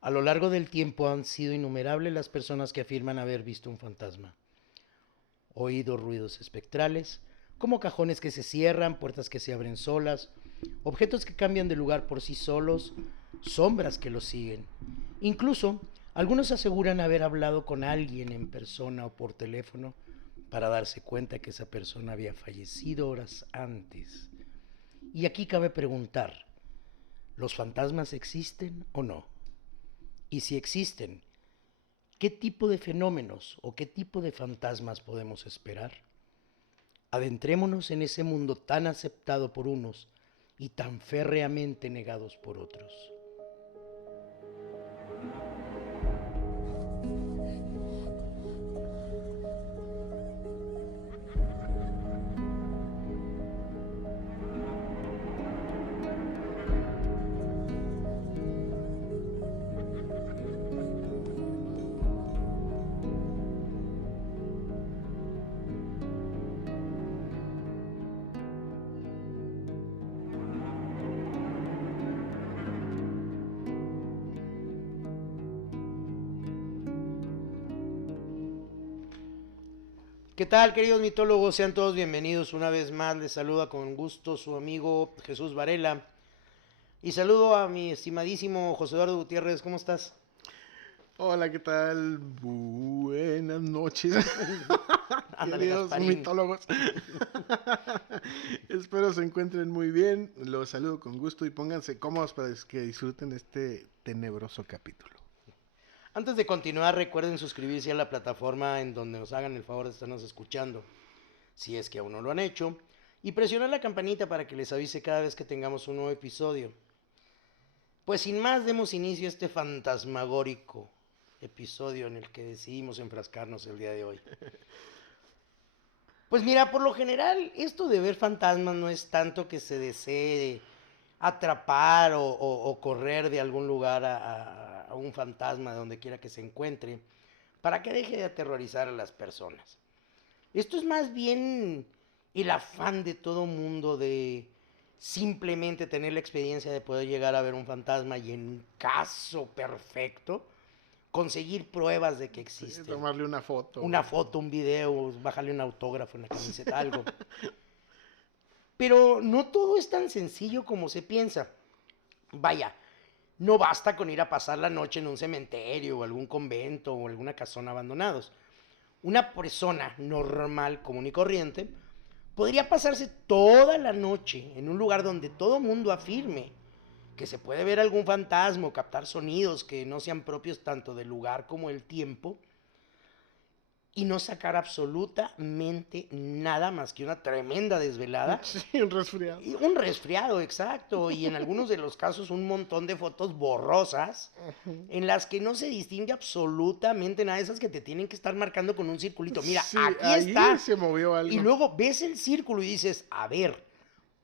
A lo largo del tiempo han sido innumerables las personas que afirman haber visto un fantasma, oído ruidos espectrales, como cajones que se cierran, puertas que se abren solas, objetos que cambian de lugar por sí solos, sombras que los siguen. Incluso, algunos aseguran haber hablado con alguien en persona o por teléfono para darse cuenta que esa persona había fallecido horas antes. Y aquí cabe preguntar, ¿los fantasmas existen o no? Y si existen, ¿qué tipo de fenómenos o qué tipo de fantasmas podemos esperar? Adentrémonos en ese mundo tan aceptado por unos y tan férreamente negados por otros. ¿Qué tal, queridos mitólogos? Sean todos bienvenidos una vez más. Les saluda con gusto su amigo Jesús Varela. Y saludo a mi estimadísimo José Eduardo Gutiérrez. ¿Cómo estás? Hola, ¿qué tal? Buenas noches, Ándale, queridos Gasparín. mitólogos. Espero se encuentren muy bien. Los saludo con gusto y pónganse cómodos para que disfruten este tenebroso capítulo. Antes de continuar, recuerden suscribirse a la plataforma en donde nos hagan el favor de estarnos escuchando, si es que aún no lo han hecho, y presionar la campanita para que les avise cada vez que tengamos un nuevo episodio. Pues sin más, demos inicio a este fantasmagórico episodio en el que decidimos enfrascarnos el día de hoy. Pues mira, por lo general, esto de ver fantasmas no es tanto que se desee atrapar o correr de algún lugar a un fantasma de donde quiera que se encuentre, para que deje de aterrorizar a las personas. Esto es más bien el afán de todo mundo de simplemente tener la experiencia de poder llegar a ver un fantasma y en caso perfecto conseguir pruebas de que Sí, existen. tomarle una foto. Una foto, un video, bajarle un autógrafo en la camiseta, algo. Pero no todo es tan sencillo como se piensa. Vaya, no basta con ir a pasar la noche en un cementerio o algún convento o alguna casona abandonados. Una persona normal, común y corriente, podría pasarse toda la noche en un lugar donde todo mundo afirme que se puede ver algún fantasma o captar sonidos que no sean propios tanto del lugar como el tiempo y no sacar absolutamente nada más que una tremenda desvelada. Sí, un resfriado. Un resfriado, exacto, y en algunos de los casos un montón de fotos borrosas en las que no se distingue absolutamente nada, esas que te tienen que estar marcando con un circulito. Mira, Sí, aquí ahí está. se movió Y algo. luego ves el círculo y dices, a ver,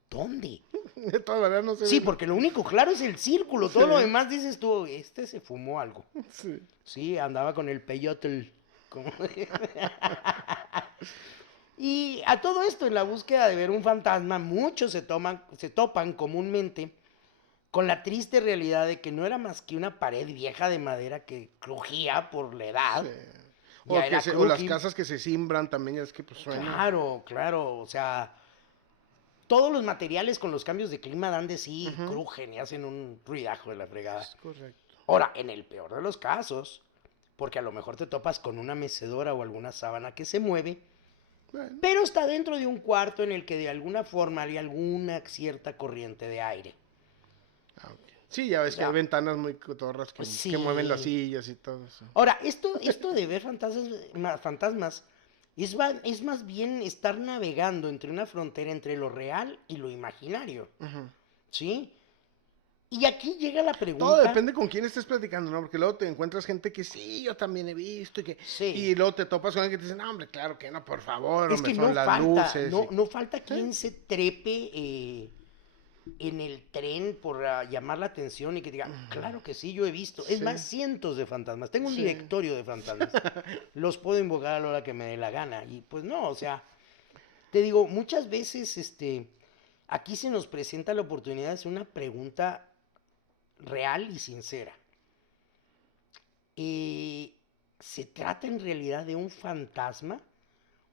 ¿dónde? De todas maneras no se Sí, ve. porque lo único claro es el círculo, todo lo Sí, demás dices tú, este se fumó algo. sí. Sí, andaba con el peyote. Como... Y a todo esto, en la búsqueda de ver un fantasma, muchos se topan comúnmente con la triste realidad de que no era más que una pared vieja de madera que crujía por la Sí. edad. Ya era O las crujir. casas que se simbran también, es que pues suena. Claro, claro, o sea, todos los materiales con los cambios de clima dan de sí, Ujú. crujen y hacen un ruidajo de la fregada. Es correcto. Ahora, en el peor de los casos, porque a lo mejor te topas con una mecedora o alguna sábana que se mueve, Bueno. pero está dentro de un cuarto en el que de alguna forma hay alguna cierta corriente de aire. Ah, ok. Sí, ya O ves que hay sea, ventanas muy cotorras que mueven las sí. sillas y todo eso. Ahora, esto de ver fantasmas es más bien estar navegando entre una frontera entre lo real y lo imaginario. Ujú. ¿Sí? Y aquí llega la Todo pregunta. depende con quién estés platicando, ¿no? Porque luego te encuentras gente que sí, yo también he visto Sí. y luego te topas con alguien que te dice, no, hombre, claro que no, por favor, Es hombre, que son las luces no, y... no falta ¿Sí? quien se trepe en el tren por llamar la atención y que diga, claro que sí, yo he visto. Es Sí, más, cientos de fantasmas. Tengo un sí. directorio de fantasmas. Los puedo invocar a la hora que me dé la gana. Y pues no, o sea, te digo, muchas veces aquí se nos presenta la oportunidad de hacer una pregunta real y sincera. ¿Se trata en realidad de un fantasma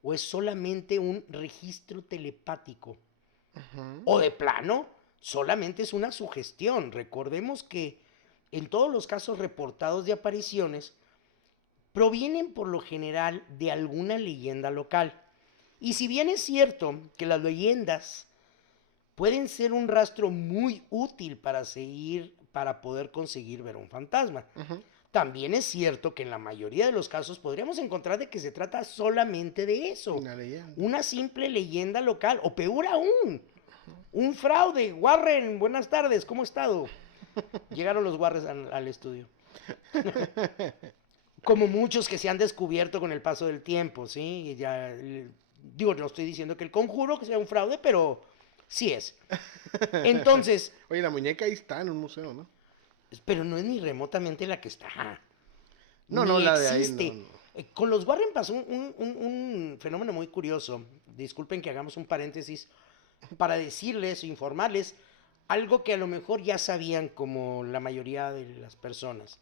o es solamente un registro telepático? O de plano, solamente es una sugestión. Recordemos que en todos los casos reportados de apariciones provienen por lo general de alguna leyenda local. Y si bien es cierto que las leyendas pueden ser un rastro muy útil para poder conseguir ver un fantasma, también es cierto que en la mayoría de los casos podríamos encontrar de que se trata solamente de eso. Una leyenda. Una simple leyenda local, o peor aún, un fraude. Warren, buenas tardes, ¿cómo ha estado? Llegaron los Warrens al estudio. Como muchos que se han descubierto con el paso del tiempo, ¿sí? Ya, digo, no estoy diciendo que el conjuro que sea un fraude, pero sí es. Entonces... Oye, la muñeca ahí está en un museo, ¿no? Pero no es ni remotamente la que está. No, ni no, la de existe. ahí no. Con los Warren pasó un fenómeno muy curioso. Disculpen que hagamos un paréntesis para decirles o informarles algo que a lo mejor ya sabían como la mayoría de las personas.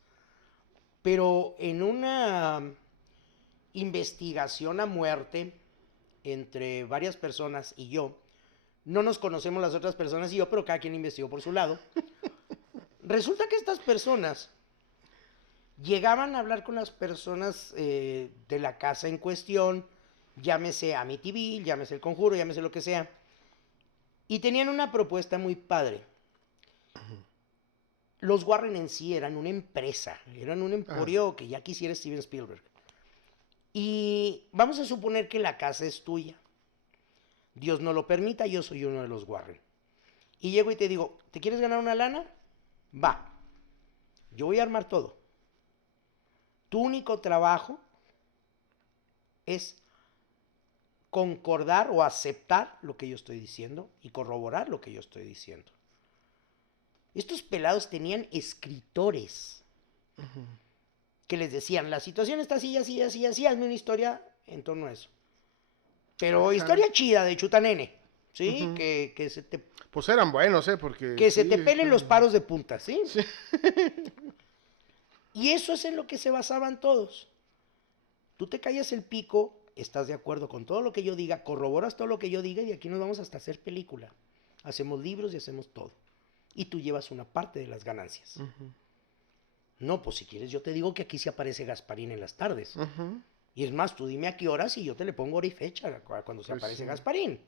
Pero en una investigación a muerte entre varias personas y yo, no nos conocemos las otras personas y yo, pero cada quien investigó por su lado. Resulta que estas personas llegaban a hablar con las personas de la casa en cuestión, llámese Amityville, llámese El Conjuro, llámese lo que sea, y tenían una propuesta muy padre. Los Warren en sí eran una empresa, eran un emporio que ya quisiera Steven Spielberg. Y vamos a suponer que la casa es tuya. Dios no lo permita, yo soy uno de los Warren. Y llego y te digo, ¿te quieres ganar una lana? Va, yo voy a armar todo. Tu único trabajo es concordar o aceptar lo que yo estoy diciendo y corroborar lo que yo estoy diciendo. Estos pelados tenían escritores que les decían, la situación está así, así, así, así, hazme una historia en torno a eso. Pero historia chida de chutanene, ¿sí? Que se te... Pues eran buenos, porque... Que se te pelen los paros de punta, ¿sí? Y eso es en lo que se basaban todos. Tú te callas el pico, estás de acuerdo con todo lo que yo diga, corroboras todo lo que yo diga y aquí nos vamos hasta hacer película. Hacemos libros y hacemos todo. Y tú llevas una parte de las ganancias. No, pues si quieres yo te digo que aquí se aparece Gasparín en las tardes. Y es más, tú dime a qué horas y yo te le pongo hora y fecha cuando se aparece Gasparín.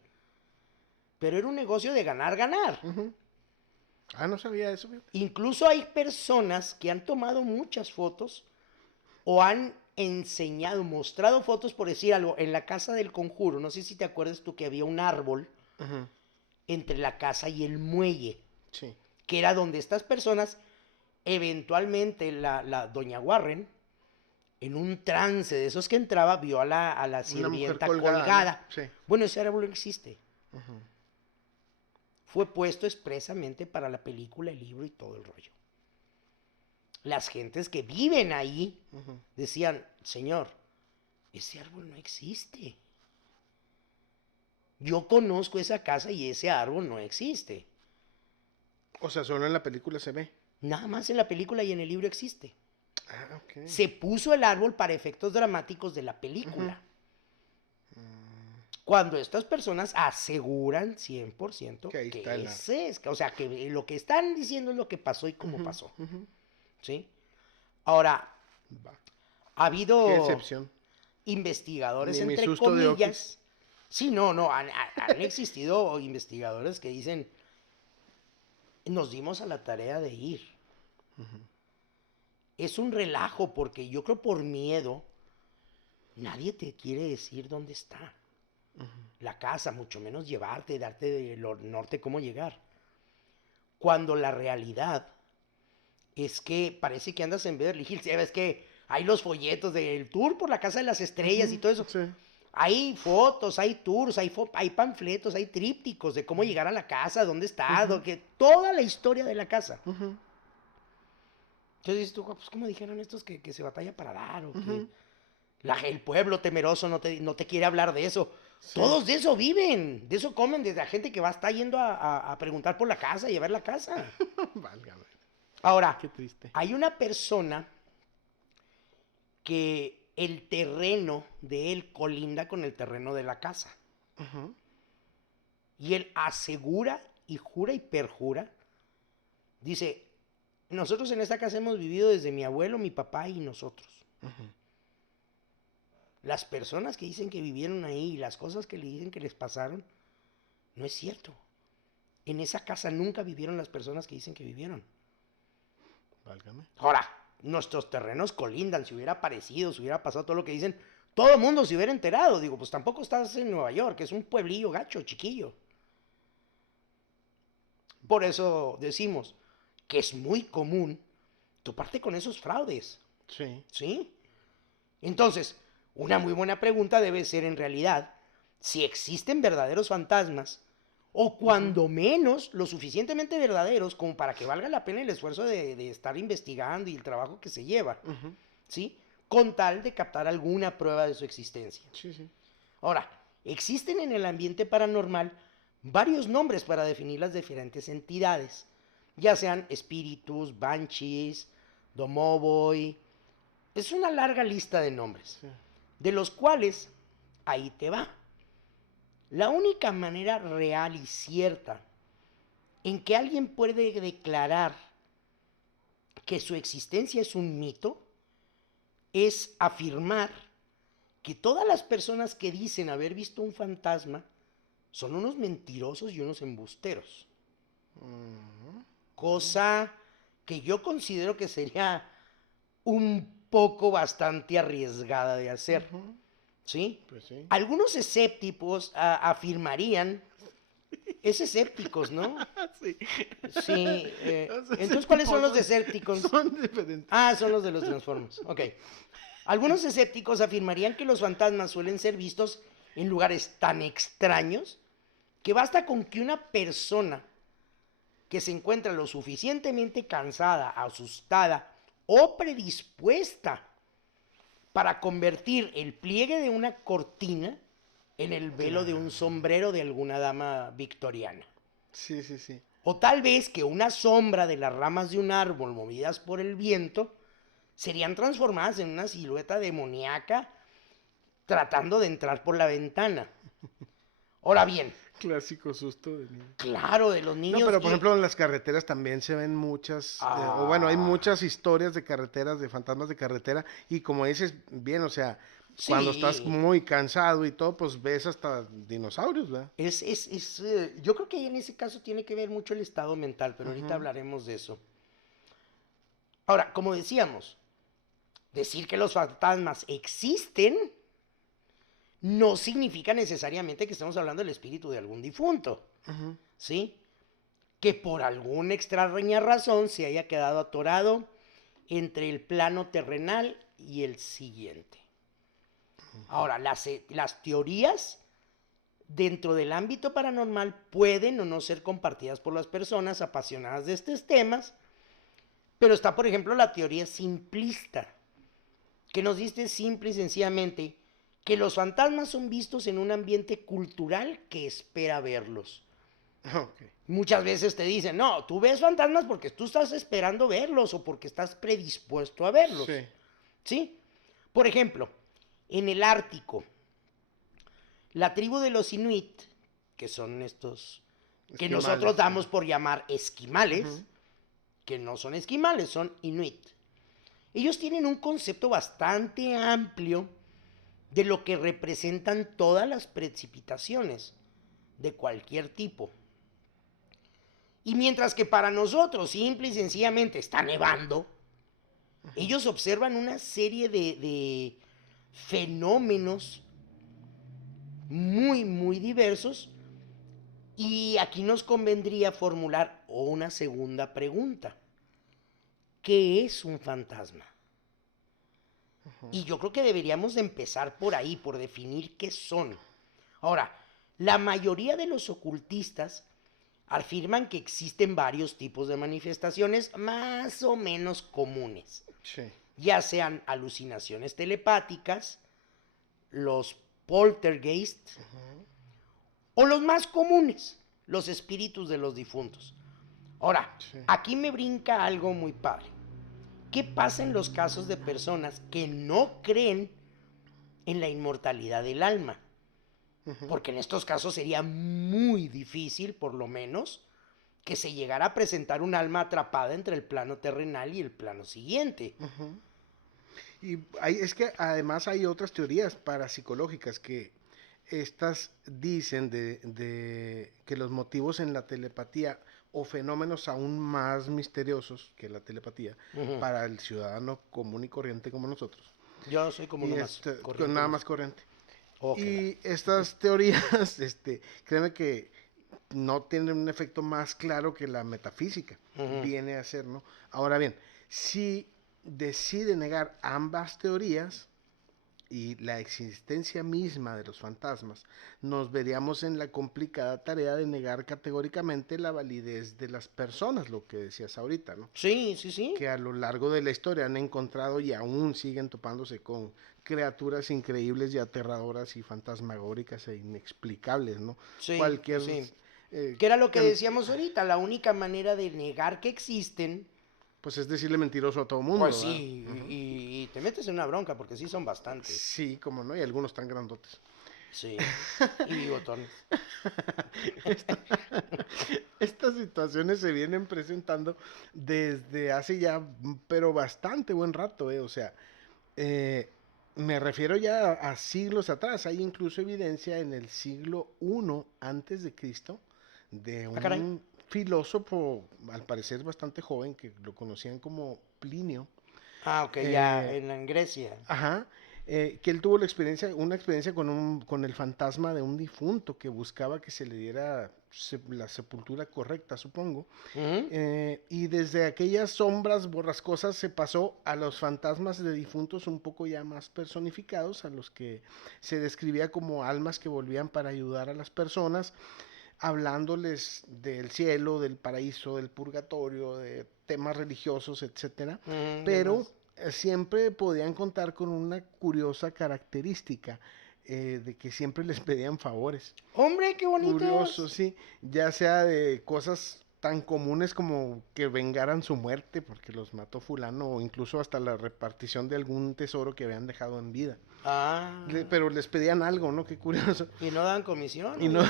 Pero era un negocio de ganar, ganar. Ah, no sabía eso. Incluso hay personas que han tomado muchas fotos o han enseñado, mostrado fotos, por decir algo, en la casa del Conjuro. No sé si te acuerdas tú que había un árbol entre la casa y el muelle. Sí. Que era donde estas personas, eventualmente la doña Warren, en un trance de esos que entraba, vio a la sirvienta colgada. ¿No? Sí. Bueno, ese árbol no existe. Fue puesto expresamente para la película, el libro y todo el rollo. Las gentes que viven ahí decían, señor, ese árbol no existe. Yo conozco esa casa y ese árbol no existe. O sea, solo en la película se ve. Nada más en la película y en el libro existe. Ah, ok. Se puso el árbol para efectos dramáticos de la película. Cuando estas personas aseguran 100% que ese es, o sea, que lo que están diciendo es lo que pasó y cómo pasó. ¿Sí? Ahora, ha habido ¿qué excepción? Investigadores, Ni entre comillas. Sí, no, han existido investigadores que dicen, nos dimos a la tarea de ir. Es un relajo porque yo creo por miedo nadie te quiere decir dónde está la casa, mucho menos llevarte, darte del norte cómo llegar. Cuando la realidad es que parece que andas en Beverly Hills. ¿Sabes que hay los folletos del tour por la Casa de las Estrellas y todo eso? Sí. Hay fotos, hay tours, hay panfletos, hay trípticos de cómo llegar a la casa, dónde está, toda la historia de la casa. Entonces dices tú, pues ¿cómo dijeron estos que se batalla para dar? O que el pueblo temeroso no te quiere hablar de eso. Sí. Todos de eso viven, de eso comen, desde la gente que está yendo a preguntar por la casa y a ver la casa. Válgame. Ahora, qué triste. Hay una persona que el terreno de él colinda con el terreno de la casa. Ujú. Y él asegura y jura y perjura. Dice, nosotros en esta casa hemos vivido desde mi abuelo, mi papá y nosotros. Ujú. Las personas que dicen que vivieron ahí y las cosas que le dicen que les pasaron, no es cierto. En esa casa nunca vivieron las personas que dicen que vivieron. Válgame. Ahora, nuestros terrenos colindan, si hubiera aparecido, si hubiera pasado todo lo que dicen, todo el mundo se hubiera enterado. Digo, pues tampoco estás en Nueva York, que es un pueblillo gacho, chiquillo. Por eso decimos que es muy común toparte con esos fraudes, Sí. ¿sí? Entonces, una muy buena pregunta debe ser en realidad si existen verdaderos fantasmas o cuando menos lo suficientemente verdaderos como para que valga la pena el esfuerzo de estar investigando y el trabajo que se lleva, Ujú. ¿sí? Con tal de captar alguna prueba de su existencia. Sí, sí. Ahora, existen en el ambiente paranormal varios nombres para definir las diferentes entidades, ya sean espíritus, banshees, domovoy. Es una larga lista de nombres, Sí. de los cuales, ahí te va. La única manera real y cierta en que alguien puede declarar que su existencia es un mito es afirmar que todas las personas que dicen haber visto un fantasma son unos mentirosos y unos embusteros. Ujú. Cosa que yo considero que sería un poco bastante arriesgada de hacer. Ujú. ¿Sí? Pues sí. Algunos escépticos afirmarían, es escépticos, ¿no? Sí. Sí. Esos Entonces, ¿cuáles son los tipos escépticos? son diferentes. Ah, son los de los Transformers. Ok. Algunos escépticos afirmarían que los fantasmas suelen ser vistos en lugares tan extraños que basta con que una persona que se encuentra lo suficientemente cansada, asustada o predispuesta para convertir el pliegue de una cortina en el velo de un sombrero de alguna dama victoriana. Sí, sí, sí. O tal vez que una sombra de las ramas de un árbol movidas por el viento serían transformadas en una silueta demoníaca tratando de entrar por la ventana. Ahora bien, Clásico susto de niño. claro, de los No, niños... pero por ejemplo en las carreteras también se ven muchas, o bueno, hay muchas historias de carreteras, de fantasmas de carretera, y como dices bien, o sea, cuando estás Sí, muy cansado y todo, pues ves hasta dinosaurios, ¿verdad? yo creo que en ese caso tiene que ver mucho el estado mental, pero ahorita Ujú. hablaremos de eso. Ahora, como decíamos, decir que los fantasmas existen no significa necesariamente que estemos hablando del espíritu de algún difunto, Ujú. ¿sí? Que por alguna extraña razón se haya quedado atorado entre el plano terrenal y el siguiente. Ahora, las teorías dentro del ámbito paranormal pueden o no ser compartidas por las personas apasionadas de estos temas, pero está, por ejemplo, la teoría simplista, que nos dice simple y sencillamente que los fantasmas son vistos en un ambiente cultural que espera verlos. Ok. Muchas veces te dicen, no, tú ves fantasmas porque tú estás esperando verlos o porque estás predispuesto a verlos. Sí. ¿Sí? Por ejemplo, en el Ártico, la tribu de los Inuit, que son estos que Esquimales, nosotros damos sí. por llamar esquimales, Ujú. que no son esquimales, son Inuit. Ellos tienen un concepto bastante amplio de lo que representan todas las precipitaciones de cualquier tipo. Y mientras que para nosotros simple y sencillamente está nevando, ellos observan una serie de fenómenos muy, muy diversos. Y aquí nos convendría formular una segunda pregunta. ¿Qué es un fantasma? Y yo creo que deberíamos de empezar por ahí, por definir qué son. Ahora, la mayoría de los ocultistas afirman que existen varios tipos de manifestaciones más o menos comunes, Sí. ya sean alucinaciones telepáticas, los poltergeists o los más comunes, los espíritus de los difuntos. Ahora, Sí. aquí me brinca algo muy padre. ¿Qué pasa en los casos de personas que no creen en la inmortalidad del alma? Porque en estos casos sería muy difícil, por lo menos, que se llegara a presentar un alma atrapada entre el plano terrenal y el plano siguiente. Y es que además hay otras teorías parapsicológicas que estas dicen de que los motivos en la telepatía o fenómenos aún más misteriosos que la telepatía para el ciudadano común y corriente como nosotros. Yo soy como uno más corriente. Nada más corriente. Okay. Y estas teorías, créeme que no tienen un efecto más claro que la metafísica viene a ser, ¿no? Ahora bien, si decide negar ambas teorías y la existencia misma de los fantasmas, nos veríamos en la complicada tarea de negar categóricamente la validez de las personas, lo que decías ahorita, ¿no? Sí, sí, sí. Que a lo largo de la historia han encontrado y aún siguen topándose con criaturas increíbles y aterradoras y fantasmagóricas e inexplicables, ¿no? Sí, Cualquier... sí. Que era lo que decíamos ahorita, la única manera de negar que existen... Pues es decirle mentiroso a todo mundo. Pues sí, y te metes en una bronca porque sí son bastantes. Sí, como no, y algunos tan grandotes. Sí, y bigotones. Estas situaciones se vienen presentando desde hace ya, pero bastante buen rato, o sea, me refiero ya a siglos atrás. Hay incluso evidencia en el siglo I antes de Cristo de un filósofo, al parecer bastante joven, que lo conocían como Plinio. Ah, ok, ya en Grecia. Ajá. Que él tuvo una experiencia con el fantasma de un difunto que buscaba que se le diera la sepultura correcta, supongo. Y desde aquellas sombras borrascosas se pasó a los fantasmas de difuntos un poco ya más personificados, a los que se describía como almas que volvían para ayudar a las personas, hablándoles del cielo, del paraíso, del purgatorio, de temas religiosos, etcétera. Pero siempre podían contar con una curiosa característica, de que siempre les pedían favores. ¡Hombre, qué bonito! Curioso, sí. Ya sea de cosas tan comunes como que vengaran su muerte porque los mató fulano, o incluso hasta la repartición de algún tesoro que habían dejado en vida. Pero les pedían algo, ¿no? Qué curioso. Y no dan comisión. Y no...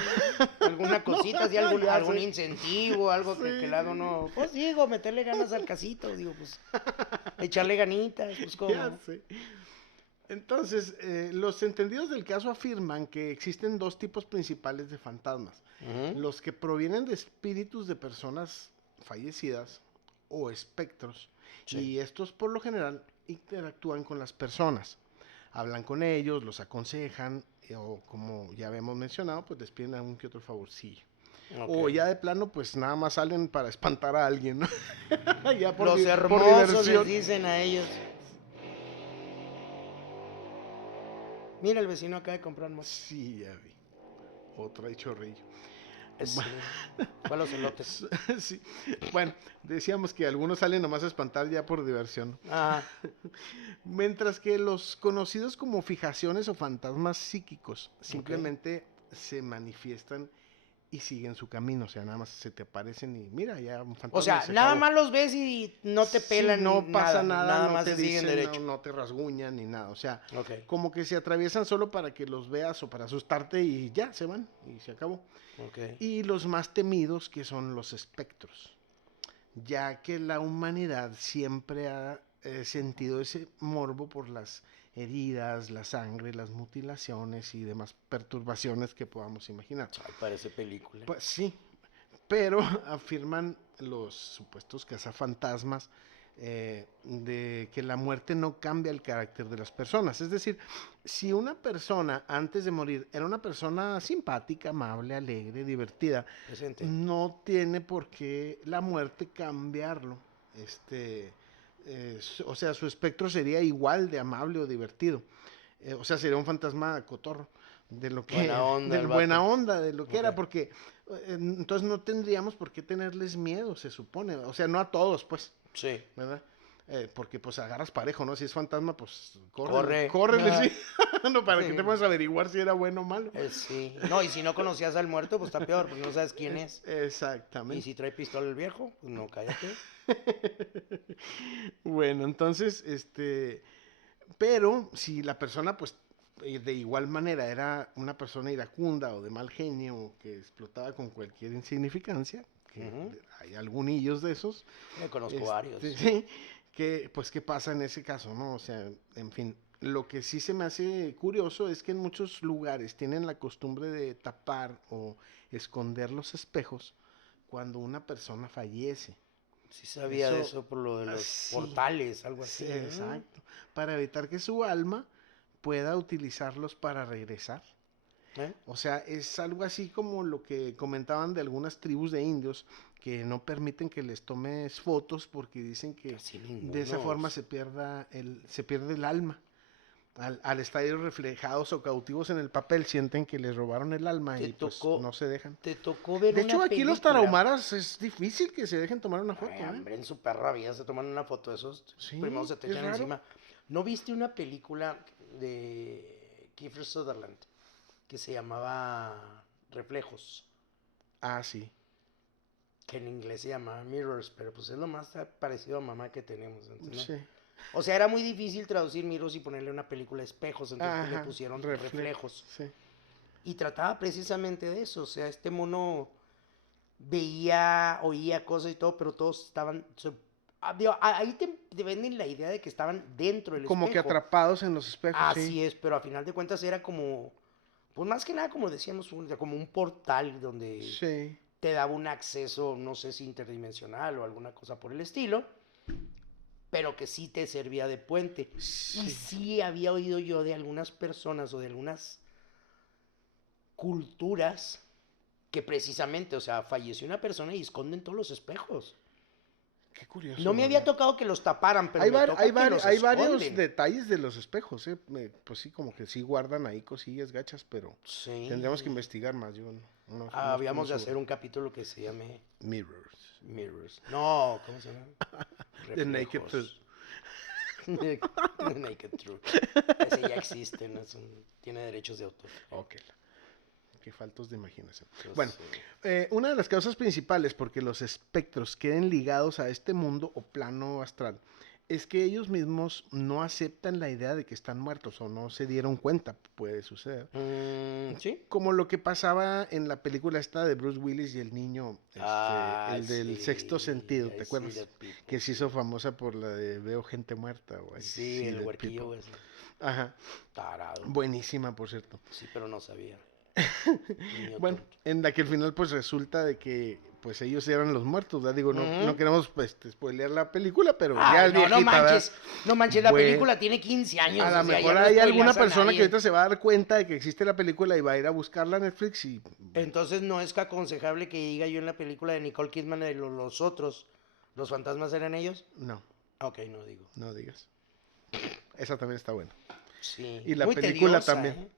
Alguna cosita, no, algún incentivo, algo sí, que el lado no... Pues digo, meterle ganas al casito, digo, pues echarle ganitas, pues como... Ya sé. Entonces, los entendidos del caso afirman que existen dos tipos principales de fantasmas. Los que provienen de espíritus de personas fallecidas o espectros. Sí. Y estos por lo general interactúan con las personas. Hablan con ellos, los aconsejan, o como ya habíamos mencionado, pues les piden algún que otro favorcillo. O ya de plano, pues nada más salen para espantar a alguien, ¿no? Ya por los hermosos les dicen a ellos. Mira, el vecino acaba de comprar más. Sí, ya vi. Otra de chorrillo. Sí. Fue a los elotes. Sí. Bueno, decíamos que algunos salen nomás a espantar ya por diversión. Mientras que los conocidos como fijaciones o fantasmas psíquicos simplemente se manifiestan y siguen su camino. O sea, nada más se te aparecen y mira, ya un fantasma. O sea, nada más los ves y no te pelan. Sí, no pasa nada, no más te siguen dicen, derecho. no te rasguñan ni nada. O sea, como que se atraviesan solo para que los veas o para asustarte y ya, se van y se acabó. Y los más temidos, que son los espectros, ya que la humanidad siempre ha sentido ese morbo por las heridas, la sangre, las mutilaciones y demás perturbaciones que podamos imaginar. Ay, parece película. Pues sí, pero afirman los supuestos cazafantasmas de que la muerte no cambia el carácter de las personas. Es decir, si una persona antes de morir era una persona simpática, amable, alegre, divertida, no tiene por qué la muerte cambiarlo. O sea, su espectro sería igual de amable o divertido. O sea, sería un fantasma cotorro de lo que buena onda, de lo que era, porque entonces no tendríamos por qué tenerles miedo, se supone. O sea, no a todos, pues. Sí. ¿Verdad? Porque pues agarras parejo, ¿no? Si es fantasma, pues Corre. córrele, Ah, sí. No, para sí. que te puedas averiguar si era bueno o malo. Sí. No, y si no conocías al muerto, pues está peor, porque no sabes quién es. Y Exactamente. si trae pistola el viejo, pues no, cállate. Bueno, entonces, pero si la persona, pues, de igual manera era una persona iracunda o de mal genio que explotaba con cualquier insignificancia, que hay algunillos de esos, Me conozco varios. sí, que, pues, ¿qué pasa en ese caso, no? O sea, en fin, lo que sí se me hace curioso es que en muchos lugares tienen la costumbre de tapar o esconder los espejos cuando una persona fallece. Sí sabía de eso por lo de los Sí, portales, algo sí, así, ¿no? exacto. Para evitar que su alma pueda utilizarlos para regresar. ¿Eh? O sea, es algo así como lo que comentaban de algunas tribus de indios que no permiten que les tomes fotos porque dicen que Casi de esa forma ningunos. se pierde el alma. Al estar ellos reflejados o cautivos en el papel, sienten que les robaron el alma Te y pues tocó, no se dejan. te tocó ver De una hecho, aquí los película. tarahumaras es difícil que se dejen tomar una foto, Ay, ¿eh? hombre, en su perra vida se toman una foto de esos. Primero Sí, se te es echan raro. encima. ¿No viste una película de Kiefer Sutherland que se llamaba Reflejos? Ah, sí. Que en inglés se llama Mirrors, pero pues es lo más parecido a mamá que tenemos. ¿Entiendes? Sí. O sea, era muy difícil traducir Mirrors y ponerle una película espejos, entonces pues, le Ajá, pusieron Reflejos. sí. Y trataba precisamente de eso, o sea, este mono veía, oía cosas y todo, pero todos estaban... ahí te venden la idea de que estaban dentro del Como que espejo. atrapados en los espejos, sí. Así es, pero a final de cuentas era como, pues más que nada como decíamos, como un portal donde Sí. te daba un acceso, no sé si interdimensional o alguna cosa por el estilo, pero que sí te servía de puente. Sí. Y sí había oído yo de algunas personas o de algunas culturas que precisamente, o sea, falleció una persona y esconden todos los espejos. Qué curioso. No me había tocado que los taparan, pero me toca que los hay varios esconden. detalles de los espejos, ¿eh? Pues sí, como que sí guardan ahí cosillas gachas, pero Sí. tendríamos que investigar más. Yo no Habíamos de seguro. hacer un capítulo que se llame Mirrors. Mirrors. No, ¿cómo se llama? The Naked Truth. The Naked Truth. Ese ya existe, ¿no? Tiene derechos de autor. Ok. Qué faltos de imaginación. Yo Bueno, sé. una de las causas principales porque los espectros queden ligados a este mundo o plano astral es que ellos mismos no aceptan la idea de que están muertos o no se dieron cuenta, puede suceder. ¿Sí? Como lo que pasaba en la película esta de Bruce Willis y el niño, el del sexto sentido, ¿te acuerdas? Que se hizo famosa por la de Veo gente muerta. O Sí, el huerquillo ese. Ajá. Tarado. Buenísima, por cierto. Sí, pero no sabía. Bueno, en la que al final pues resulta de que pues ellos eran los muertos, ¿verdad? Digo, no queremos pues spoilear la película, pero ya es viejita, no manches, ¿verdad? no manches, la película tiene 15 años. A lo mejor hay alguna persona que ahorita se va a dar cuenta de que existe la película y va a ir a buscarla en Netflix y... Entonces no es aconsejable que diga yo en la película de Nicole Kidman de los otros, ¿los fantasmas eran ellos? No. Ok, no digo. No digas. Esa también está buena. Sí. Y la muy película tediosa, también.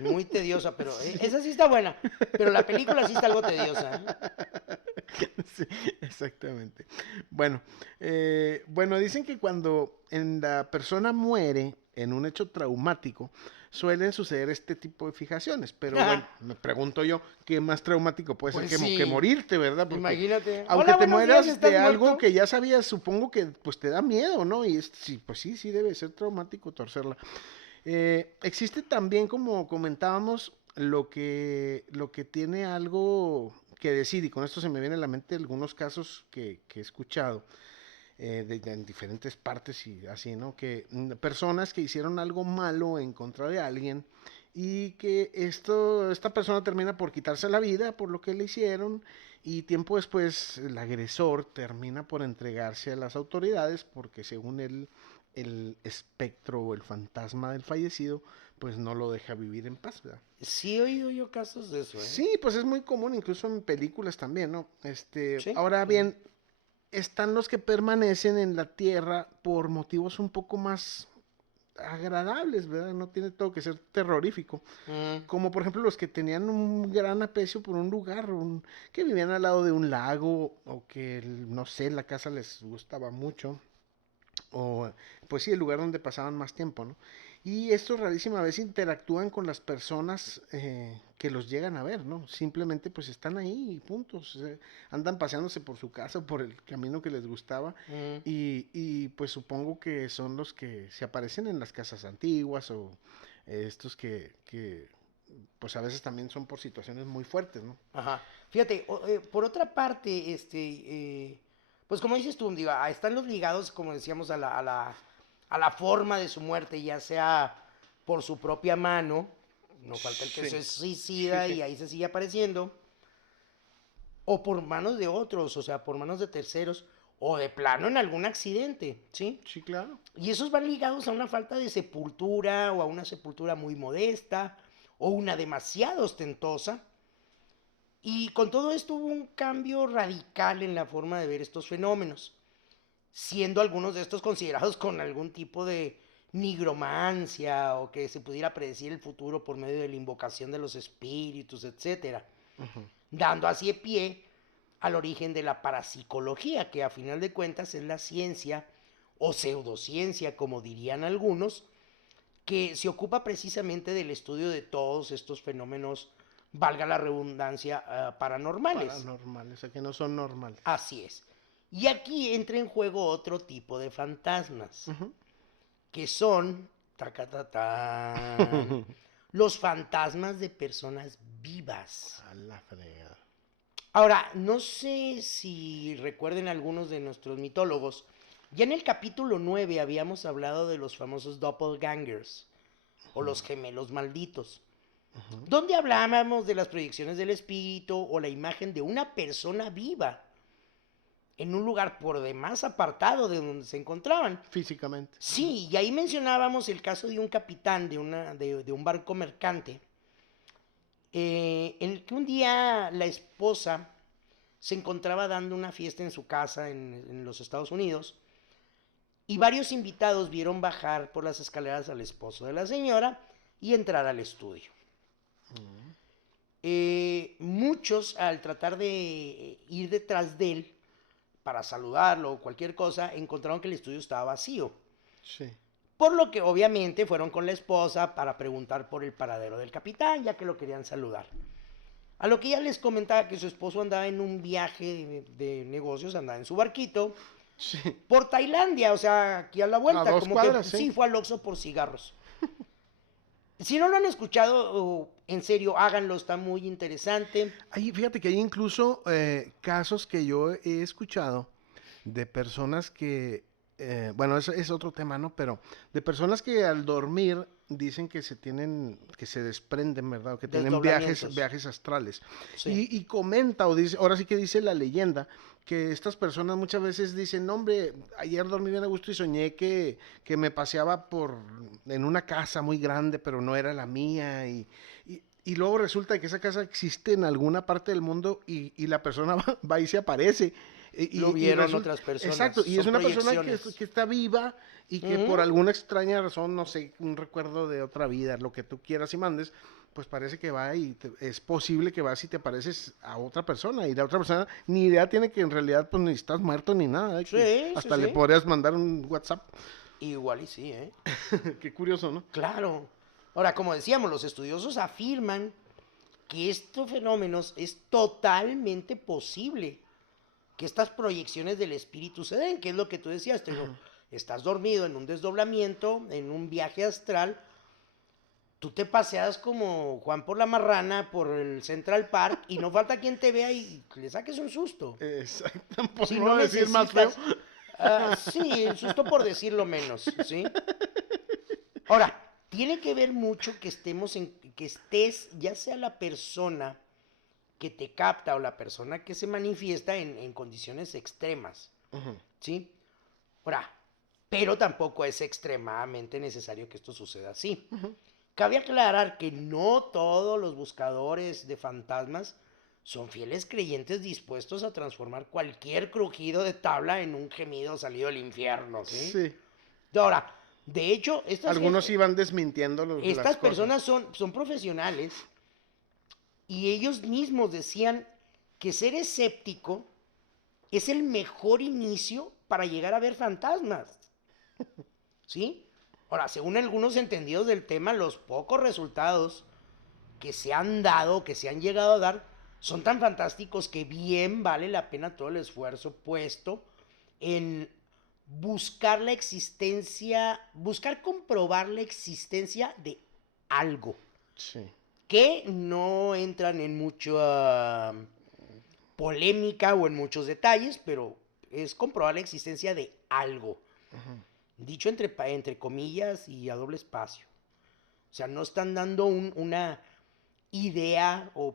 Muy tediosa, pero esa sí está buena. Pero la película sí está algo tediosa. Sí, exactamente. Bueno, dicen que cuando la persona muere en un hecho traumático, suelen suceder este tipo de fijaciones. Pero bueno, me pregunto yo, ¿qué más traumático puede Pues ser sí. que morirte, verdad? Porque imagínate. aunque Hola, te buenos mueras días, ¿estás de algo muerto? que ya sabías, supongo que pues te da miedo, ¿no? Y sí, pues sí debe ser traumático torcerla. Existe también, como comentábamos, lo que tiene algo que decir, y con esto se me viene a la mente algunos casos que he escuchado en diferentes partes y así, ¿no? Que personas que hicieron algo malo en contra de alguien y que esta persona termina por quitarse la vida por lo que le hicieron y tiempo después el agresor termina por entregarse a las autoridades porque según él el espectro o el fantasma del fallecido pues no lo deja vivir en paz, ¿verdad? Sí he oído yo casos de eso, ¿eh? Sí, pues es muy común, incluso en películas también, ¿no? Sí. Ahora bien, están los que permanecen en la tierra por motivos un poco más agradables, ¿verdad? No tiene todo que ser terrorífico. Como por ejemplo los que tenían un gran aprecio por un lugar, que vivían al lado de un lago o que, no sé, la casa les gustaba mucho. o pues sí, el lugar donde pasaban más tiempo, ¿no? Y estos rarísimas veces interactúan con las personas que los llegan a ver, ¿no? Simplemente pues están ahí y puntos. Andan paseándose por su casa o por el camino que les gustaba y pues supongo que son los que se aparecen en las casas antiguas o estos que pues a veces también son por situaciones muy fuertes, ¿no? Ajá. Fíjate, por otra parte, pues como dices tú, digo, están los ligados, como decíamos, a la forma de su muerte, ya sea por su propia mano, no falta el que Sí, se sí, suicida y sí. ahí se sigue apareciendo, o por manos de otros, o sea, por manos de terceros, o de plano en algún accidente, ¿sí? Sí, claro. Y esos van ligados a una falta de sepultura o a una sepultura muy modesta o una demasiado ostentosa. Y con todo esto hubo un cambio radical en la forma de ver estos fenómenos, siendo algunos de estos considerados con algún tipo de nigromancia o que se pudiera predecir el futuro por medio de la invocación de los espíritus, etcétera, Ujú. dando así pie al origen de la parapsicología, que a final de cuentas es la ciencia o pseudociencia, como dirían algunos, que se ocupa precisamente del estudio de todos estos fenómenos, valga la redundancia, paranormales. Paranormales, o sea que no son normales. Así es. Y aquí entra en juego otro tipo de fantasmas, Ujú. que son, tacatatán, los fantasmas de personas vivas. A la fregada. Ahora, no sé si recuerden algunos de nuestros mitólogos, ya en el capítulo 9 habíamos hablado de los famosos doppelgangers, o los gemelos malditos, donde hablábamos de las proyecciones del espíritu o la imagen de una persona viva en un lugar por demás apartado de donde se encontraban. Físicamente. Sí, y ahí mencionábamos el caso de un capitán de un barco mercante, en el que un día la esposa se encontraba dando una fiesta en su casa en los Estados Unidos y varios invitados vieron bajar por las escaleras al esposo de la señora y entrar al estudio. Muchos, al tratar de ir detrás de él para saludarlo o cualquier cosa, encontraron que el estudio estaba vacío. Sí. Por lo que obviamente fueron con la esposa para preguntar por el paradero del capitán, ya que lo querían saludar. A lo que ella les comentaba que su esposo andaba en un viaje de negocios, andaba en su barquito Sí. por Tailandia, o sea, aquí a la A vuelta, 2 cuadras, que sí. sí fue al Oxxo por cigarros. Si no lo han escuchado, en serio, háganlo, está muy interesante. Ahí, fíjate que hay incluso casos que yo he escuchado de personas que, bueno, eso es otro tema, ¿no? Pero de personas que al dormir dicen que se tienen, que se desprenden, ¿verdad? O que tienen Desdoblamientos. viajes astrales. Sí. Y comenta, o dice, ahora sí que dice la leyenda, que estas personas muchas veces dicen, no, hombre, ayer dormí bien a gusto y soñé que me paseaba en una casa muy grande, pero no era la mía, y luego resulta que esa casa existe en alguna parte del mundo y la persona va y se aparece. Lo Y vieron resulta, otras personas. exacto, y es Son una persona proyecciones. que está viva y que por alguna extraña razón, no sé, un recuerdo de otra vida, lo que tú quieras y mandes, pues parece que va y es posible que vas y te pareces a otra persona y la otra persona ni idea tiene que en realidad pues ni estás muerto ni nada, que Sí, sí, hasta le sí. podrías mandar un WhatsApp. Igual y sí, ¿eh? Qué curioso, ¿no? Claro. Ahora, como decíamos, los estudiosos afirman que estos fenómenos es totalmente posible que estas proyecciones del espíritu se den, que es lo que tú decías, te digo, estás dormido en un desdoblamiento, en un viaje astral, tú te paseas como Juan por la Marrana por el Central Park y no falta quien te vea y le saques un susto. Exacto, por Si no no decir más feo. necesitas, sí, el susto por decirlo menos, ¿sí? Ahora, tiene que ver mucho que estés, ya sea la persona que te capta o la persona que se manifiesta en condiciones extremas, ¿sí? Ahora, pero tampoco es extremadamente necesario que esto suceda así. Cabe aclarar que no todos los buscadores de fantasmas son fieles creyentes dispuestos a transformar cualquier crujido de tabla en un gemido salido del infierno, ¿sí? Sí. Ahora, de hecho, Algunos iban desmintiendo las estas cosas. personas son profesionales y ellos mismos decían que ser escéptico es el mejor inicio para llegar a ver fantasmas. ¿sí? Ahora, según algunos entendidos del tema, los pocos resultados que se han dado, que se han llegado a dar, son tan fantásticos que bien vale la pena todo el esfuerzo puesto en buscar la existencia, buscar comprobar la existencia de algo. Sí. Que no entran en mucha polémica o en muchos detalles, pero es comprobar la existencia de algo. Dicho entre comillas y a doble espacio. O sea, no están dando una idea o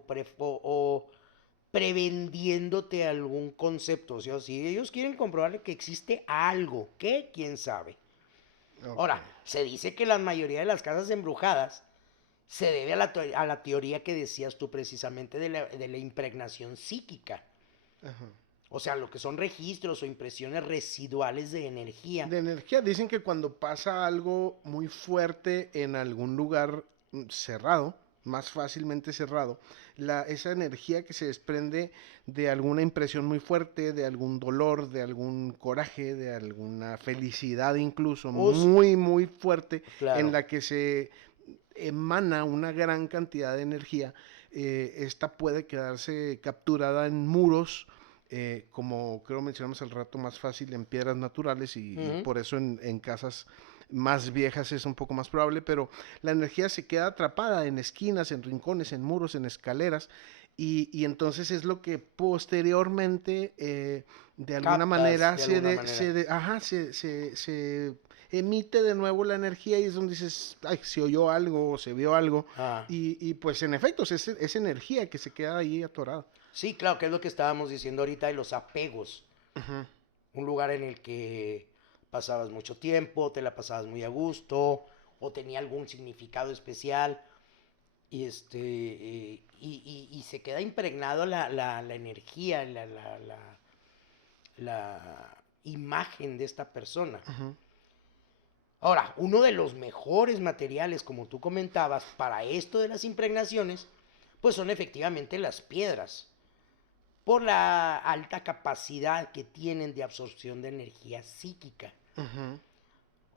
prevendiéndote algún concepto. O sea, si ellos quieren comprobar que existe algo, ¿qué? ¿Quién sabe? Okay. Ahora, se dice que la mayoría de las casas embrujadas se debe a la teoría que decías tú precisamente de la impregnación psíquica. Ajá. O sea, lo que son registros o impresiones residuales de energía. De energía, dicen que cuando pasa algo muy fuerte en algún lugar cerrado, más fácilmente cerrado, esa energía que se desprende de alguna impresión muy fuerte, de algún dolor, de algún coraje, de alguna felicidad incluso, muy, muy fuerte, claro, en la que se emana una gran cantidad de energía, esta puede quedarse capturada en muros, como creo mencionamos al rato, más fácil en piedras naturales y por eso en casas más viejas es un poco más probable, pero la energía se queda atrapada en esquinas, en rincones, en muros, en escaleras, y entonces es lo que posteriormente de alguna manera se emite de nuevo la energía y es donde dices, ay, se oyó algo, se vio algo, y pues en efecto es energía que se queda ahí atorada. Sí, claro, que es lo que estábamos diciendo ahorita de los apegos. Un lugar en el que pasabas mucho tiempo, te la pasabas muy a gusto, o tenía algún significado especial, y y se queda impregnado la energía, la imagen de esta persona. Ahora, uno de los mejores materiales, como tú comentabas, para esto de las impregnaciones, pues son efectivamente las piedras, por la alta capacidad que tienen de absorción de energía psíquica.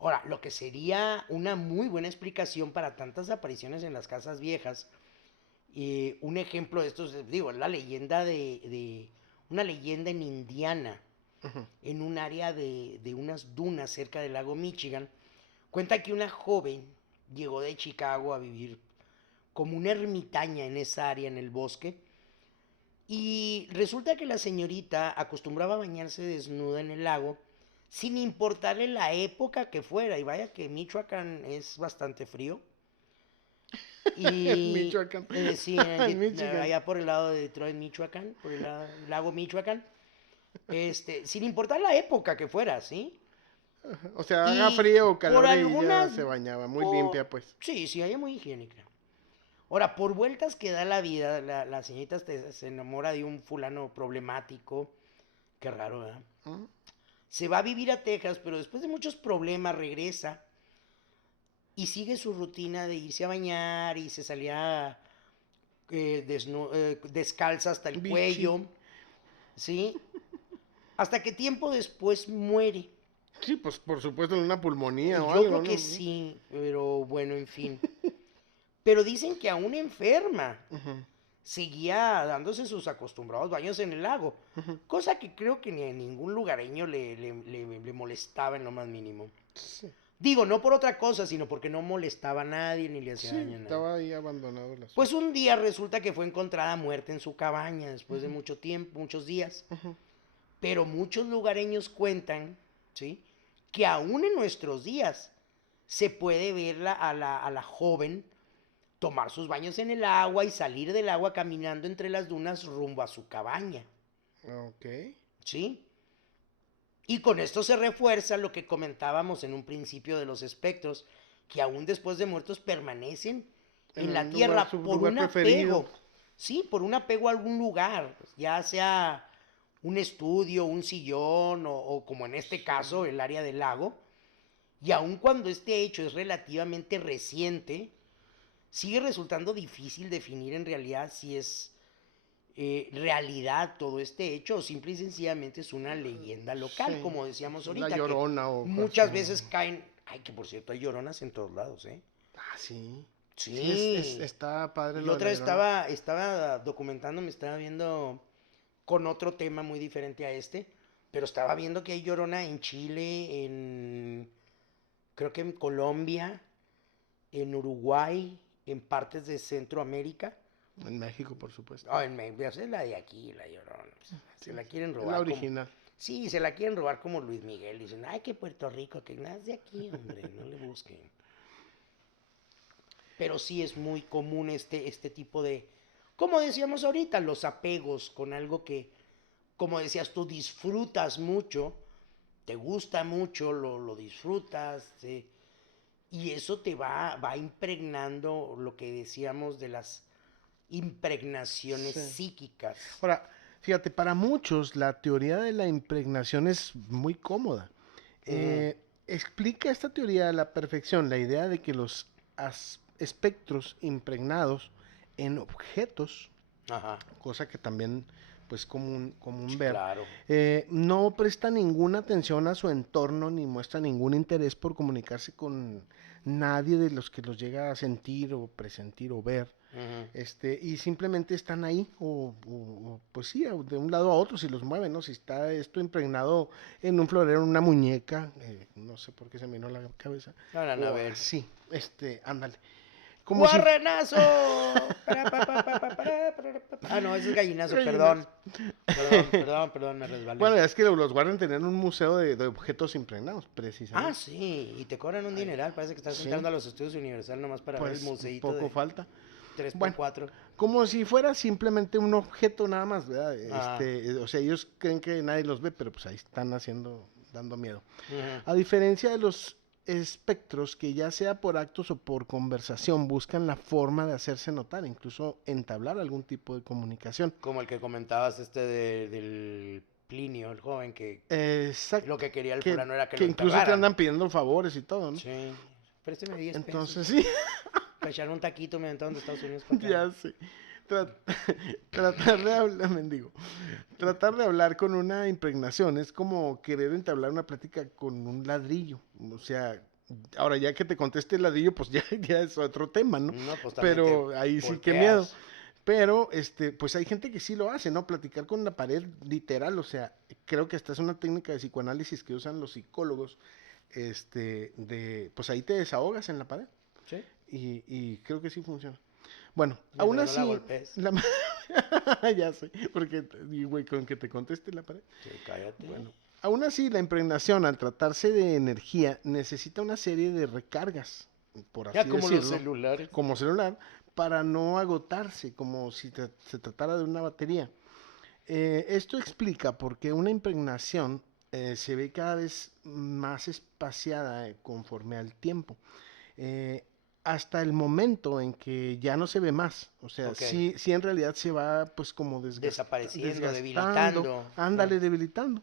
Ahora, lo que sería una muy buena explicación para tantas apariciones en las casas viejas, un ejemplo de esto, digo, la leyenda de una leyenda en Indiana, en un área de unas dunas cerca del lago Michigan, cuenta que una joven llegó de Chicago a vivir como una ermitaña en esa área, en el bosque, y resulta que la señorita acostumbraba a bañarse desnuda en el lago sin importarle la época que fuera. Y vaya que Michoacán es bastante frío. Y Michoacán. Sí, allá por el lado de Detroit, Michoacán, por el lago Michoacán. Sin importar la época que fuera, ¿sí? O sea, haga frío o calor y ella se bañaba, muy limpia pues. Sí, sí, ella muy higiénica. Ahora, por vueltas que da la vida, la señorita se enamora de un fulano problemático. Qué raro, ¿verdad? Se va a vivir a Texas, pero después de muchos problemas regresa y sigue su rutina de irse a bañar y se salía descalza hasta el cuello, ¿sí? Hasta que tiempo después muere. Sí, pues por supuesto en una pulmonía o algo. Yo creo que sí, pero bueno, en fin. Pero dicen que aún enferma seguía dándose sus acostumbrados baños en el lago, cosa que creo que ni a ningún lugareño le molestaba en lo más mínimo. Sí. Digo, no por otra cosa, sino porque no molestaba a nadie ni le hacía daño a nadie. Estaba ahí abandonado. Pues un día resulta que fue encontrada muerta en su cabaña después de mucho tiempo, muchos días. Pero muchos lugareños cuentan, ¿sí?, que aún en nuestros días se puede ver a la joven tomar sus baños en el agua y salir del agua caminando entre las dunas rumbo a su cabaña. Ok. ¿Sí? Y con esto se refuerza lo que comentábamos en un principio de los espectros, que aún después de muertos permanecen en la tierra por un apego. Sí, por un apego a algún lugar, ya sea un estudio, un sillón o como en este caso el área del lago. Y aun cuando este hecho es relativamente reciente, sigue resultando difícil definir en realidad si es realidad todo este hecho o simple y sencillamente es una leyenda local, como decíamos ahorita. La Llorona o muchas veces caen Ay, que por cierto hay lloronas en todos lados, ¿eh? Ah, sí. Sí. Sí, está padre. Y otra vez estaba documentándome, estaba viendo con otro tema muy diferente a este, pero estaba viendo que hay llorona en Chile, creo que en Colombia, en Uruguay, en partes de Centroamérica. En México, por supuesto. Oh, en México, es la de aquí, la llorona. Se la quieren robar. La original. Sí, se la quieren robar como Luis Miguel. Dicen, ay, que Puerto Rico, que nada es de aquí, hombre, no le busquen. Pero sí es muy común este tipo de, como decíamos ahorita, los apegos con algo que, como decías tú, disfrutas mucho, te gusta mucho, lo disfrutas, y eso te va impregnando lo que decíamos de las impregnaciones psíquicas. Ahora, fíjate, para muchos la teoría de la impregnación es muy cómoda. Explica esta teoría a la perfección la idea de que los espectros impregnados en objetos, cosa que también pues común ver, claro. No presta ninguna atención a su entorno ni muestra ningún interés por comunicarse con nadie de los que los llega a sentir o presentir o ver. Y simplemente están ahí pues sí, de un lado a otro si los mueven, ¿no? Si está esto impregnado en un florero, en una muñeca, no sé por qué se me vino la cabeza. A ver. Sí, ándale. ¡Guarrenazo! Ah, no, ese es gallinazo, perdón, me resbalé. Bueno, es que los guardan tener un museo de objetos impregnados, precisamente. Ah, sí, y te cobran un dineral, parece que estás entrando a los estudios Universal nomás para ver el museíto poco falta. 3x4. Como si fuera simplemente un objeto nada más, ¿verdad? O sea, ellos creen que nadie los ve, pero pues ahí están dando miedo. A diferencia de los espectros que ya sea por actos o por conversación buscan la forma de hacerse notar, incluso entablar algún tipo de comunicación. Como el que comentabas del Plinio, el joven que lo que quería el fulano era que lo incluso te andan pidiendo favores y todo, ¿no? Sí, présteme 10 pesos. Entonces sí. Para echar un taquito me aventaron de Estados Unidos para acá. Ya sé. Tratar de hablar con una impregnación es como querer entablar una plática con un ladrillo. O sea, ahora ya que te conteste el ladrillo, pues ya es otro tema, ¿no? Pues pero ahí volteas. Sí que miedo. Pero, pues hay gente que sí lo hace, ¿no? Platicar con la pared literal, o sea, creo que esta es una técnica de psicoanálisis que usan los psicólogos, pues ahí te desahogas en la pared. Sí. Y creo que sí funciona. Bueno, aún así. No ya sé, porque, güey, con que te conteste la pared. Sí, cállate. Bueno, aún así, la impregnación, al tratarse de energía, necesita una serie de recargas, por así como decirlo. Los celulares. Como celular, para no agotarse, como si se tratara de una batería. Esto explica por qué una impregnación se ve cada vez más espaciada conforme al tiempo. Hasta el momento en que ya no se ve más, o sea, sí en realidad se va pues como desapareciendo, debilitando. Ándale, debilitando.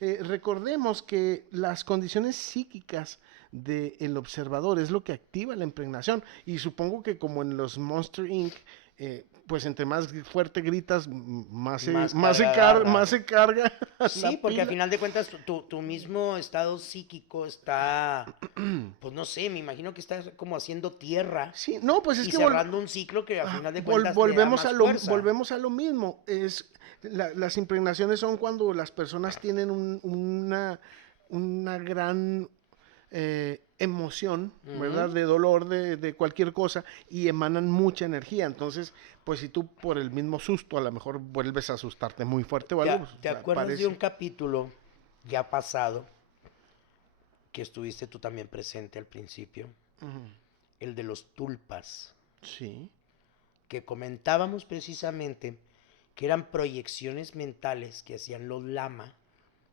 Recordemos que las condiciones psíquicas del observador es lo que activa la impregnación, y supongo que como en los Monster Inc., pues entre más fuerte gritas, más se carga. Sí, porque al final de cuentas tu mismo estado psíquico está, pues no sé, me imagino que está como haciendo tierra. Sí, no, pues es y que cerrando un ciclo que al final de cuentas volvemos a lo mismo. Las impregnaciones son cuando las personas tienen una gran emoción, ¿verdad? De dolor, de cualquier cosa, y emanan mucha energía. Entonces, pues si tú por el mismo susto a lo mejor vuelves a asustarte muy fuerte o algo. ¿Te acuerdas de un capítulo ya pasado que estuviste tú también presente al principio? El de los tulpas. Sí. Que comentábamos precisamente que eran proyecciones mentales que hacían los lama,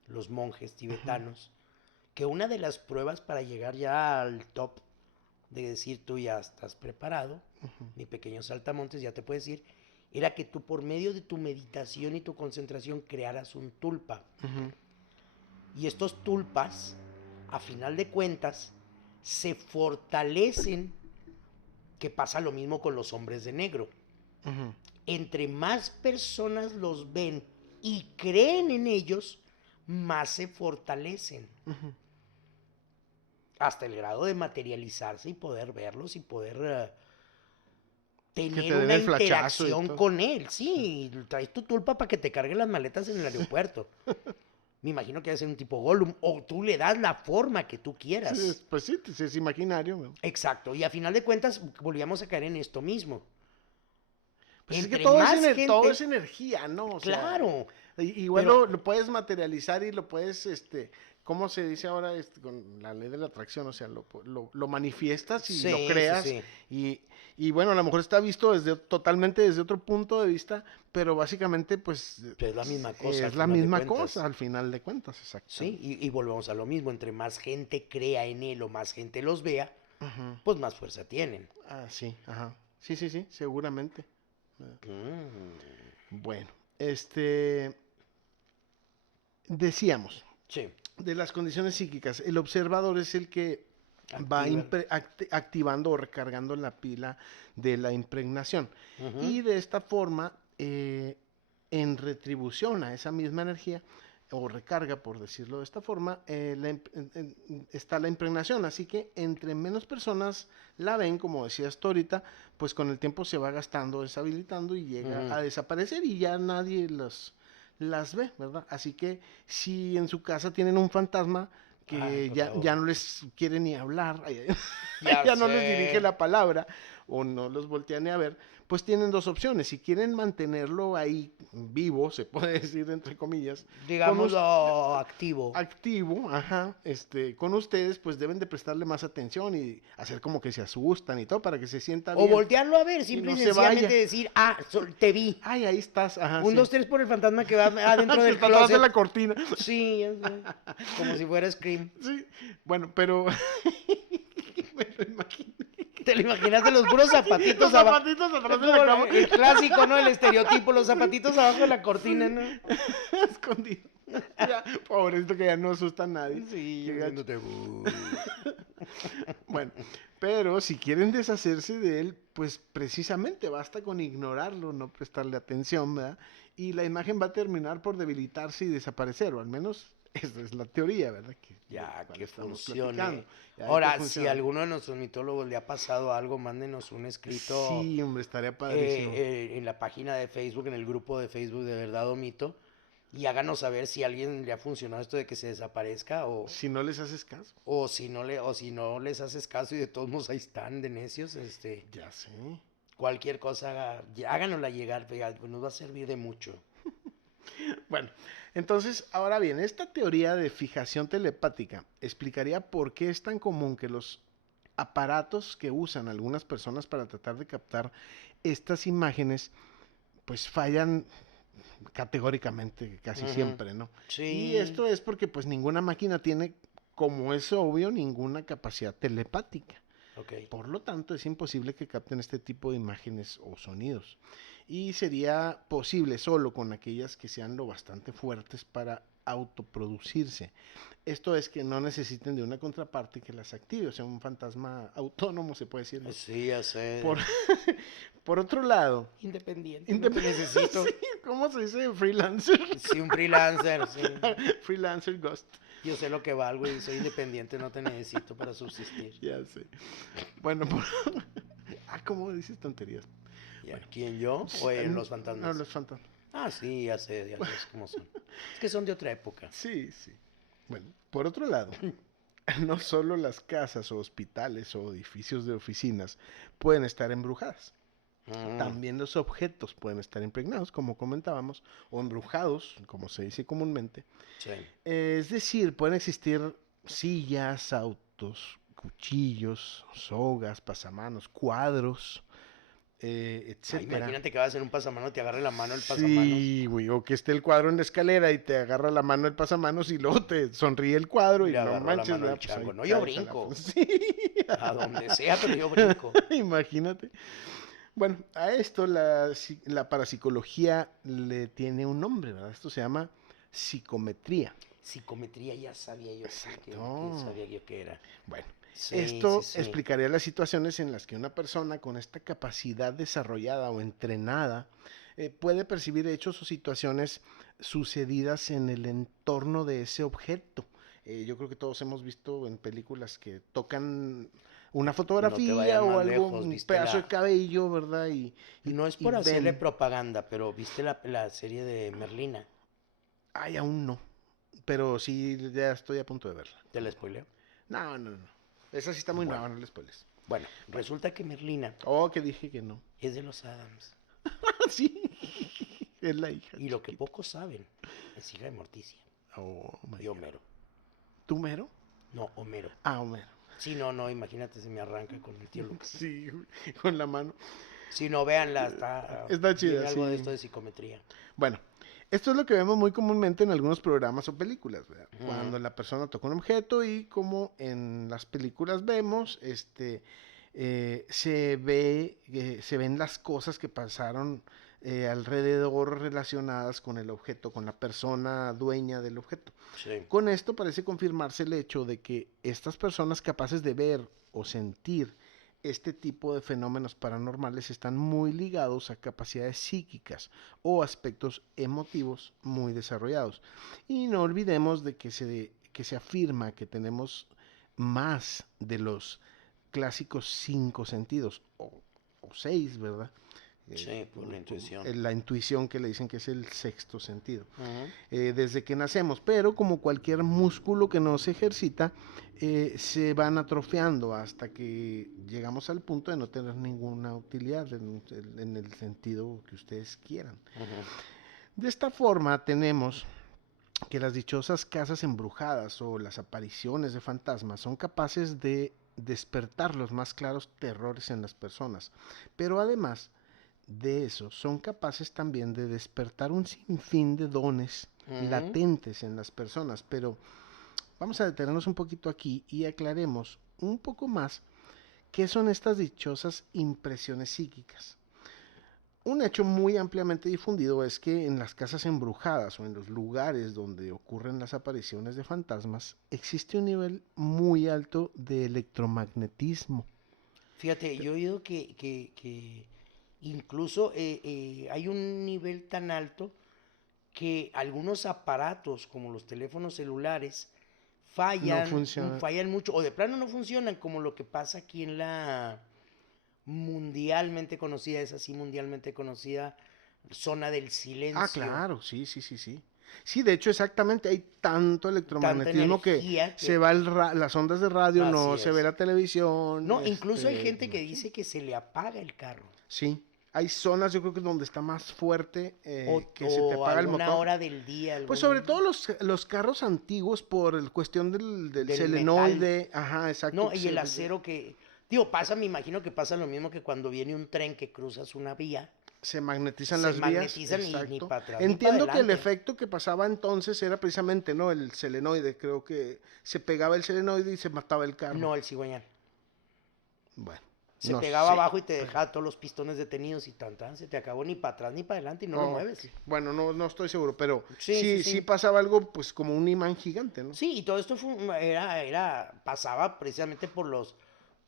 los monjes tibetanos, que una de las pruebas para llegar ya al top, de decir tú ya estás preparado, mi pequeño saltamontes, ya te puedes ir, era que tú por medio de tu meditación y tu concentración crearas un tulpa. Y estos tulpas, a final de cuentas, se fortalecen, que pasa lo mismo con los hombres de negro. Entre más personas los ven y creen en ellos, más se fortalecen. hasta el grado de materializarse y poder verlos y poder Que tener te den una el flachazo y interacción todo. con él. Sí, traes tu tulpa para que te cargue las maletas en el aeropuerto. Me imagino que debe ser un tipo Gollum, o tú le das la forma que tú Sí, quieras. pues sí, es imaginario, ¿no? Exacto, y a final de cuentas volvíamos a caer en esto mismo. Pues es que Entre todo más todo es gente, energía, ¿no? O sea, claro, igual pero lo puedes materializar y lo puedes, ¿cómo se dice ahora con la ley de la atracción? O sea, lo manifiestas y lo sí, sí, creas sí, y, y bueno, a lo mejor está visto totalmente desde otro punto de vista, pero básicamente pues es la misma cosa al es la final de misma cosa cuentas. al final de cuentas, Sí, exactamente. y volvemos a lo mismo, entre más gente crea en él o más gente los vea, Ujú. pues más fuerza tienen. Ah, sí, ajá. Sí, sí, sí, seguramente. Mm, Bueno, este, decíamos, sí, de las condiciones psíquicas, el observador es el que va activan. activando o recargando la pila de la impregnación. Ujú, Y de esta forma, en retribución a esa misma energía, o recarga, por decirlo de esta forma, está la impregnación. Así que entre menos personas la ven, como decías tú ahorita, pues con el tiempo se va gastando, deshabilitando y llega ujú. a desaparecer y ya nadie las ve, ¿verdad? Así que si en su casa tienen un fantasma Ay, que por favor. ya no les quiere ni hablar, Ya ya no les dirige sé. la palabra o no los voltea ni a ver, pues tienen dos opciones. Si quieren mantenerlo ahí vivo, se puede decir entre comillas, con Digámoslo activo. activo, ajá, con ustedes, pues deben de prestarle más atención y hacer como que se asustan y todo para que se sienta O bien voltearlo a ver, y simple no y se sencillamente vaya. decir, ah, te vi. Ay, ahí estás, ajá, Un, sí. dos, tres por el fantasma que va adentro Que del está atrás de closet. la cortina. Sí, ya sé. Como si fuera Scream. Sí, bueno, pero me lo imaginé. ¿Te lo imaginas los puros Los zapatitos abajo? zapatitos atrás de Como la cama. el clásico, ¿no? El estereotipo, los zapatitos abajo de la cortina, ¿no? Escondido. Ya, pobrecito que ya no asusta a nadie. Sí, Qué yo gacho. haciéndote. Bueno, pero si quieren deshacerse de él, pues precisamente basta con ignorarlo, no prestarle atención, ¿verdad? Y la imagen va a terminar por debilitarse y desaparecer, o al menos esa es la teoría, ¿verdad? De la Ya, cual que estamos platicando. funcione. Ya de que Ahora, si a funcione. alguno de nuestros mitólogos le ha pasado algo, mándenos un escrito Sí, hombre, estaría padrísimo. en la página de Facebook, en el grupo de Facebook de Verdad o Mito, y háganos saber si a alguien le ha funcionado esto de que se desaparezca Si no les haces caso. o si no les haces caso y de todos modos ahí están de necios, Ya sé. cualquier cosa, háganosla llegar, nos va a servir de mucho. Bueno, entonces, ahora bien, esta teoría de fijación telepática explicaría por qué es tan común que los aparatos que usan algunas personas para tratar de captar estas imágenes, pues fallan categóricamente casi Ujú. siempre, ¿no? Y Sí, esto es porque pues ninguna máquina tiene, como es obvio, ninguna capacidad telepática. ok. Por lo tanto, es imposible que capten este tipo de imágenes o sonidos. Y sería posible solo con aquellas que sean lo bastante fuertes para autoproducirse. Esto es que no necesiten de una contraparte que las active, o sea, un fantasma autónomo se puede decir, ¿no? Sí, ya Por, sé. por otro lado, Independiente, no te indep- sí, necesito. ¿cómo se dice? Freelancer. Sí, un freelancer, sí. Freelancer Ghost. Yo sé lo que valgo y soy independiente, no te necesito para subsistir. Ya sé. Bueno, ¿cómo dices tonterías? ¿Ya? Bueno, ¿Quién, yo o los no, fantasmas? los fantasmas. Ah, sí, ya sé cómo son. Es que son de otra época. Sí, sí. Bueno, por otro lado, no solo las casas o hospitales o edificios de oficinas pueden estar embrujadas. Mm, También los objetos pueden estar impregnados, como comentábamos, o embrujados, como se dice comúnmente. sí. Es decir, pueden existir sillas, autos, cuchillos, sogas, pasamanos, cuadros, Ah, etcétera. imagínate que vas en un pasamano y te agarre la mano el pasamanos Sí, güey, o que esté el cuadro en la escalera y te agarra la mano el pasamanos y luego te sonríe el cuadro y y le no agarró la manches, mano el ¿verdad? Pues chango. ahí No, yo caes a la... brinco. Sí, A donde sea, pero yo brinco. imagínate. Bueno, a esto la parapsicología le tiene un nombre, ¿verdad? Esto se llama psicometría. Psicometría ya sabía yo que Exacto. sabía yo que era. Bueno, Sí, sí, esto sí. explicaría las situaciones en las que una persona con esta capacidad desarrollada o entrenada puede percibir hechos o situaciones sucedidas en el entorno de ese objeto. Yo creo que todos hemos visto en películas que tocan una No te fotografía vayas o más algo, lejos, un viste pedazo de cabello, ¿verdad? no es Y por hacerle ven, propaganda, pero ¿viste la serie de Merlina? ay, aún no, pero sí, ya estoy a punto de verla. ¿Te la spoileo? No, no, no. Esa sí está muy Bueno, nueva, no les spoilers. bueno, Bueno. resulta que Merlina Oh, que dije que no. es de los Adams. Sí, es la hija Y lo que chiquita. pocos saben, es hija de Morticia Oh, my y God. Homero. ¿Tú mero? No, Homero. Ah, Homero. Sí, no, imagínate, se me arranca con el tío Lucas. Sí, con la mano. Si no, véanla, Está viene chida, algo de sí. esto de psicometría. Bueno, esto es lo que vemos muy comúnmente en algunos programas o películas, ¿verdad? Ujú. Cuando la persona toca un objeto y como en las películas vemos, se ven las cosas que pasaron alrededor relacionadas con el objeto, con la persona dueña del objeto. Sí. Con esto parece confirmarse el hecho de que estas personas capaces de ver o sentir este tipo de fenómenos paranormales están muy ligados a capacidades psíquicas o aspectos emotivos muy desarrollados. Y no olvidemos de que se afirma que tenemos más de los clásicos cinco sentidos, o seis, ¿verdad? Sí, por la intuición. La intuición que le dicen que es el sexto sentido, Ujú. desde que nacemos, pero como cualquier músculo que no se ejercita, se van atrofiando hasta que llegamos al punto de no tener ninguna utilidad en el sentido que ustedes quieran. Ujú. De esta forma tenemos que las dichosas casas embrujadas o las apariciones de fantasmas son capaces de despertar los más claros terrores en las personas, pero además de eso son capaces también de despertar un sinfín de dones Ujú. latentes en las personas. Pero vamos a detenernos un poquito aquí y aclaremos un poco más qué son estas dichosas impresiones psíquicas. Un hecho muy ampliamente difundido es que en las casas embrujadas o en los lugares donde ocurren las apariciones de fantasmas existe un nivel muy alto de electromagnetismo. Fíjate, yo he oído que incluso hay un nivel tan alto que algunos aparatos, como los teléfonos celulares, No funciona. fallan mucho, o de plano no funcionan, como lo que pasa aquí en la mundialmente conocida, es así mundialmente conocida, zona del Ah, silencio. claro, sí, sí, sí, sí. Sí, de hecho, exactamente, hay tanto Tanta electromagnetismo que energía se que... va las ondas de radio, Así no se ve es. la televisión, No, incluso hay gente que sí, dice que se le apaga el carro. sí. Hay zonas, yo creo que donde está más fuerte, que se te O apaga el alguna motor. hora del día, Pues sobre algún... todo los carros antiguos por el cuestión del del metal. selenoide, ajá, exacto, No, que y el acero que... Digo, pasa, me imagino que pasa lo mismo que cuando viene un tren que cruzas una vía, se magnetizan se las vías, magnetizan y ni exacto. para atrás ni para Entiendo que el adelante. efecto que pasaba entonces era precisamente, ¿no? El selenoide, creo que se pegaba el selenoide y se mataba el carro. No el cigüeñal. Bueno, Se no pegaba sé, abajo y te pero... dejaba todos los pistones detenidos y tan, se te acabó ni para atrás ni para adelante y no lo Ok, mueves. bueno, no, no estoy seguro, pero Sí, sí, sí, sí sí. pasaba algo pues como un imán gigante, ¿no? Sí, y todo esto pasaba precisamente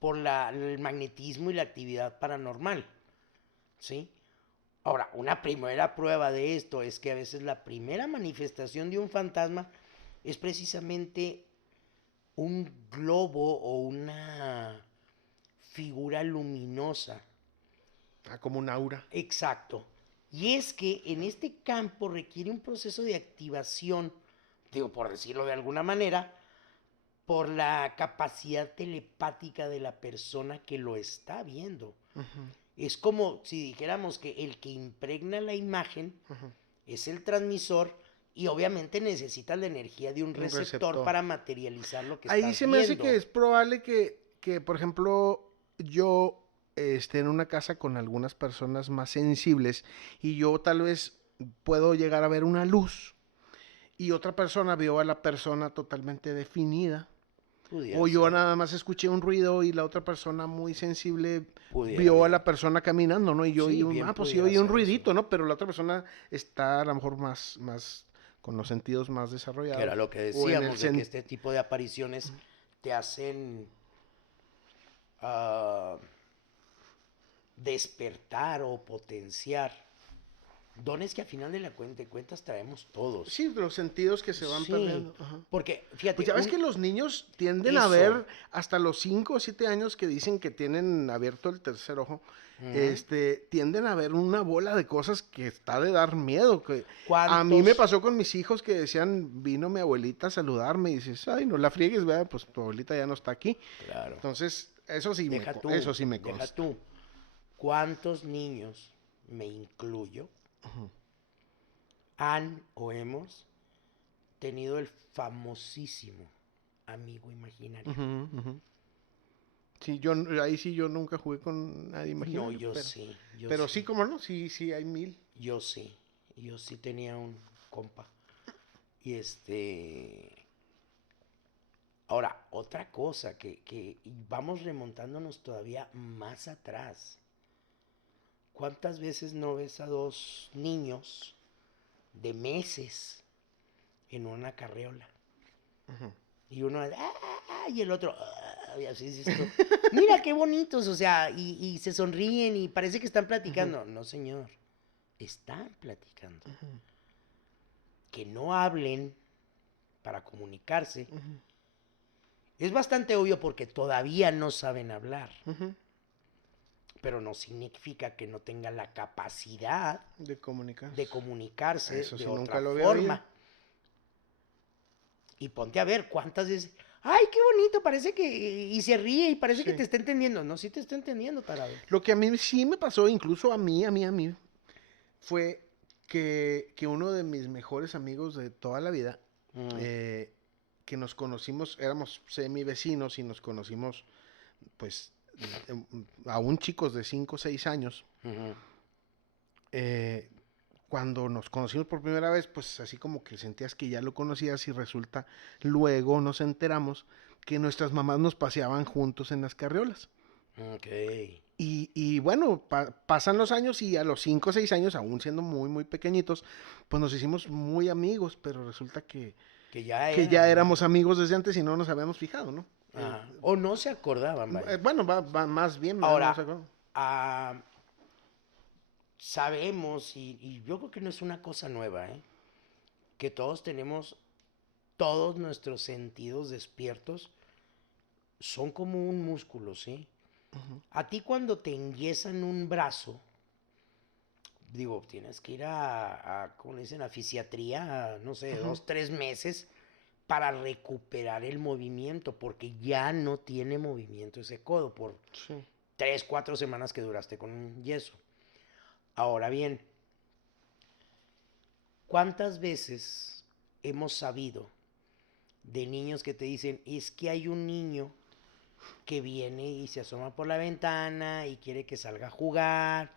el magnetismo y la actividad paranormal, ¿sí? Ahora, una primera prueba de esto es que a veces la primera manifestación de un fantasma es precisamente un globo o una figura luminosa. Ah, como un aura. Exacto. Y es que en este campo requiere un proceso de activación, digo, por decirlo de alguna manera, por la capacidad telepática de la persona que lo está viendo. Ujú, Es como si dijéramos que el que impregna la imagen ujú. es el transmisor y obviamente necesitas la energía de un Un receptor receptor. para materializar lo que Ahí estás se me hace que viendo. es probable que, por ejemplo, yo esté en una casa con algunas personas más sensibles y yo tal vez puedo llegar a ver una luz y otra persona vio a la persona totalmente definida. Pudiera O yo ser, nada más escuché un ruido y la otra persona muy sensible pudiera vio a bien. la persona caminando, ¿no? Y yo Sí, oí bien pues sí pudiera oí un ser eso. ruidito, ¿no? Pero la otra persona está a lo mejor más, con los sentidos más Que era desarrollados. lo que O en el decíamos, de que este tipo de apariciones te hacen ah, despertar o potenciar Dones que a final de cuentas traemos todos. Sí, los sentidos que se van perdiendo. Ajá. Porque, fíjate... Pues ya ves que los niños tienden a ver hasta los 5 o 7 años que dicen que tienen abierto el tercer ojo, tienden a ver una bola de cosas que está de dar miedo. Que a mí me pasó con mis hijos que decían, vino mi abuelita a saludarme y dices, ay, no la friegues, ¿verdad? Pues tu abuelita ya no está aquí. Claro. Entonces, eso sí me consta. Deja tú. ¿Cuántos niños, me incluyo, han o hemos tenido el famosísimo amigo imaginario? Sí, ahí sí yo nunca jugué con nadie imaginario. No, yo sí. Pero sí, como no, sí hay 1000. Yo sí tenía un compa. Y ahora, otra cosa que vamos remontándonos todavía más atrás. ¿Cuántas veces no ves a dos niños de meses en una carriola? Y uno, y el otro, y así dices tú, mira qué bonitos, o sea, y se sonríen y parece que están platicando. No, señor, están platicando. Que no hablen para comunicarse. Es bastante obvio porque todavía no saben hablar. Pero no significa que no tengan la capacidad de comunicarse Eso de sí, otra nunca lo forma. Y ponte a ver cuántas veces, ay, qué bonito, parece que, y se ríe y parece que te está entendiendo. No, sí te está entendiendo, tarado. Lo que a mí sí me pasó, incluso a mí, fue que uno de mis mejores amigos de toda la vida, que nos conocimos, éramos semi vecinos y nos conocimos, pues, aún chicos de 5 o 6 años. Cuando nos conocimos por primera vez, pues así como que sentías que ya lo conocías y resulta, luego nos enteramos que nuestras mamás nos paseaban juntos en las carriolas. Ok. Y bueno, pasan los años y a los 5 o 6 años, aún siendo muy, muy pequeñitos, pues nos hicimos muy amigos, pero resulta que ya éramos amigos desde antes y no nos habíamos fijado, ¿no? O no se acordaban, vaya. Bueno, va más bien. Ahora, sabemos, y yo creo que no es una cosa nueva, que todos tenemos, todos nuestros sentidos despiertos son como un músculo, ¿sí? A ti cuando te enyesan un brazo, digo, tienes que ir ¿cómo le dicen? A fisiatría, no sé, 2, 3 meses para recuperar el movimiento, porque ya no tiene movimiento ese codo por 3, 4 semanas que duraste con un yeso. Ahora bien, ¿cuántas veces hemos sabido de niños que te dicen, es que hay un niño que viene y se asoma por la ventana y quiere que salga a jugar,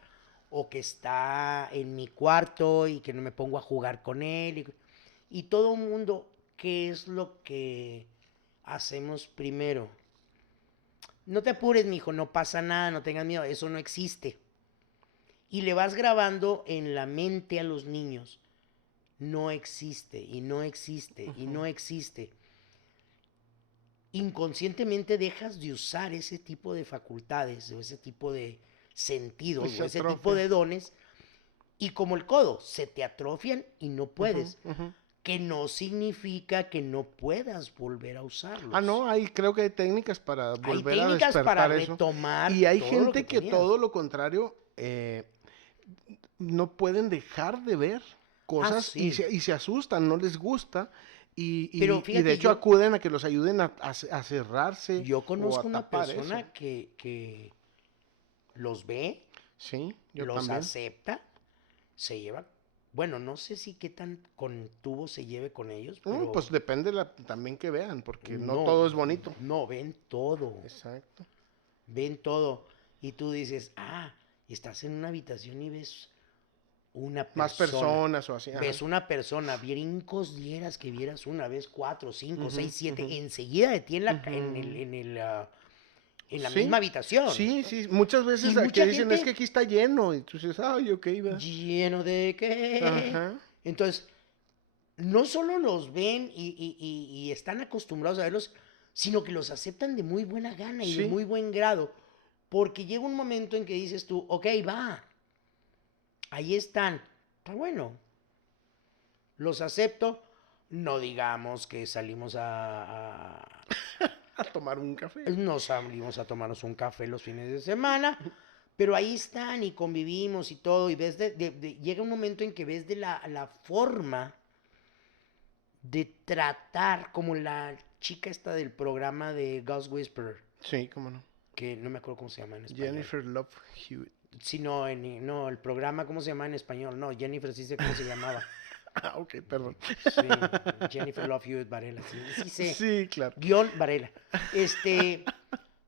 o que está en mi cuarto y que no me pongo a jugar con él? Y todo el mundo, ¿qué es lo que hacemos primero? No te apures, mijo, no pasa nada, no tengas miedo, eso no existe. Y le vas grabando en la mente a los niños, no existe, y no existe, y no existe. Inconscientemente dejas de usar ese tipo de facultades, o ese tipo de sentidos, o ese tipo de dones, y como el codo, se te atrofian y no puedes. Que no significa que no puedas volver a usarlos. No, creo que hay técnicas para volver a despertar eso. Hay técnicas para retomar. Y hay gente que todo lo contrario, no pueden dejar de ver cosas y se asustan, no les gusta. Pero fíjate, de hecho acuden a que los ayuden a cerrarse. Yo conozco una persona que los ve, los acepta, se lleva. Bueno, no sé si qué tan con tubo se lleve con ellos. Pero pues depende también que vean, porque no todo es bonito. No, ven todo. Exacto. Ven todo. Y tú dices, estás en una habitación y ves una persona. Más personas o así. Ves una persona, brincos dieras que vieras una vez 4, 5, 6, 7, enseguida de ti en la misma habitación. Sí, muchas veces aquí dicen, es que aquí está lleno, y tú dices, ok, va. ¿Lleno de qué? Entonces, no solo los ven y están acostumbrados a verlos, sino que los aceptan de muy buena gana y de muy buen grado, porque llega un momento en que dices tú, ok, va, ahí están, está bueno. Los acepto. No digamos que salimos A tomar un café. no salimos a tomarnos un café los fines de semana, pero ahí están y convivimos y todo, y ves llega un momento en que ves de la forma de tratar, como la chica esta del programa de Ghost Whisperer, Sí, cómo no. que no me acuerdo cómo se llama en español. Jennifer Love Hewitt. Sí, no, no, el programa, ¿cómo se llama en español? No, Jennifer sí sé cómo se llamaba. Ah, ok, perdón. Sí, Jennifer Love Hewitt Varela, sí sé. Sí, claro. Guión Varela.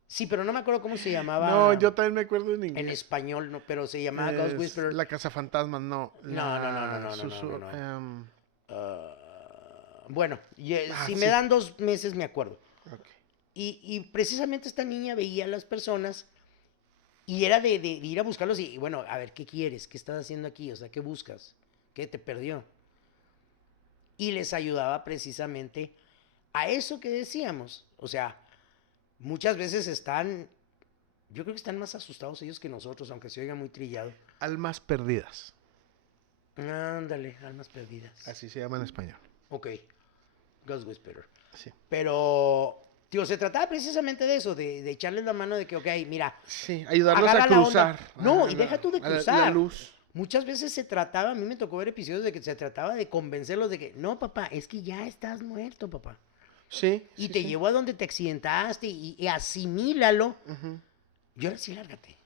Sí, pero no me acuerdo cómo se llamaba. No, yo también me acuerdo en En inglés. español, no, pero se llamaba Ghost Whisperer. La Casa Fantasma, no. No. Bueno, si sí. me dan 2 meses me acuerdo. Okay. Y precisamente esta niña veía a las personas y era de ir a buscarlos y, bueno, a ver, ¿qué quieres? ¿Qué estás haciendo aquí? O sea, ¿qué buscas? ¿Qué te perdió? Y les ayudaba precisamente a eso que decíamos. O sea, muchas veces yo creo que están más asustados ellos que nosotros, aunque se oiga muy trillado. Almas perdidas. Ándale, almas perdidas. Así se llama en español. Ok, Ghost Whisperer. Sí. Pero, tío, se trataba precisamente de eso, de echarles la mano de que, ok, mira. Sí, ayudarlos agarra a la cruzar. onda. No, y deja tú de cruzar. La luz. Muchas veces se trataba, a mí me tocó ver episodios de que se trataba de convencerlos de que, no, papá, es que ya estás muerto, papá. Sí. Y sí, te sí. llevó a donde te accidentaste y asimílalo. Ujú. Y ahora sí, lárgate.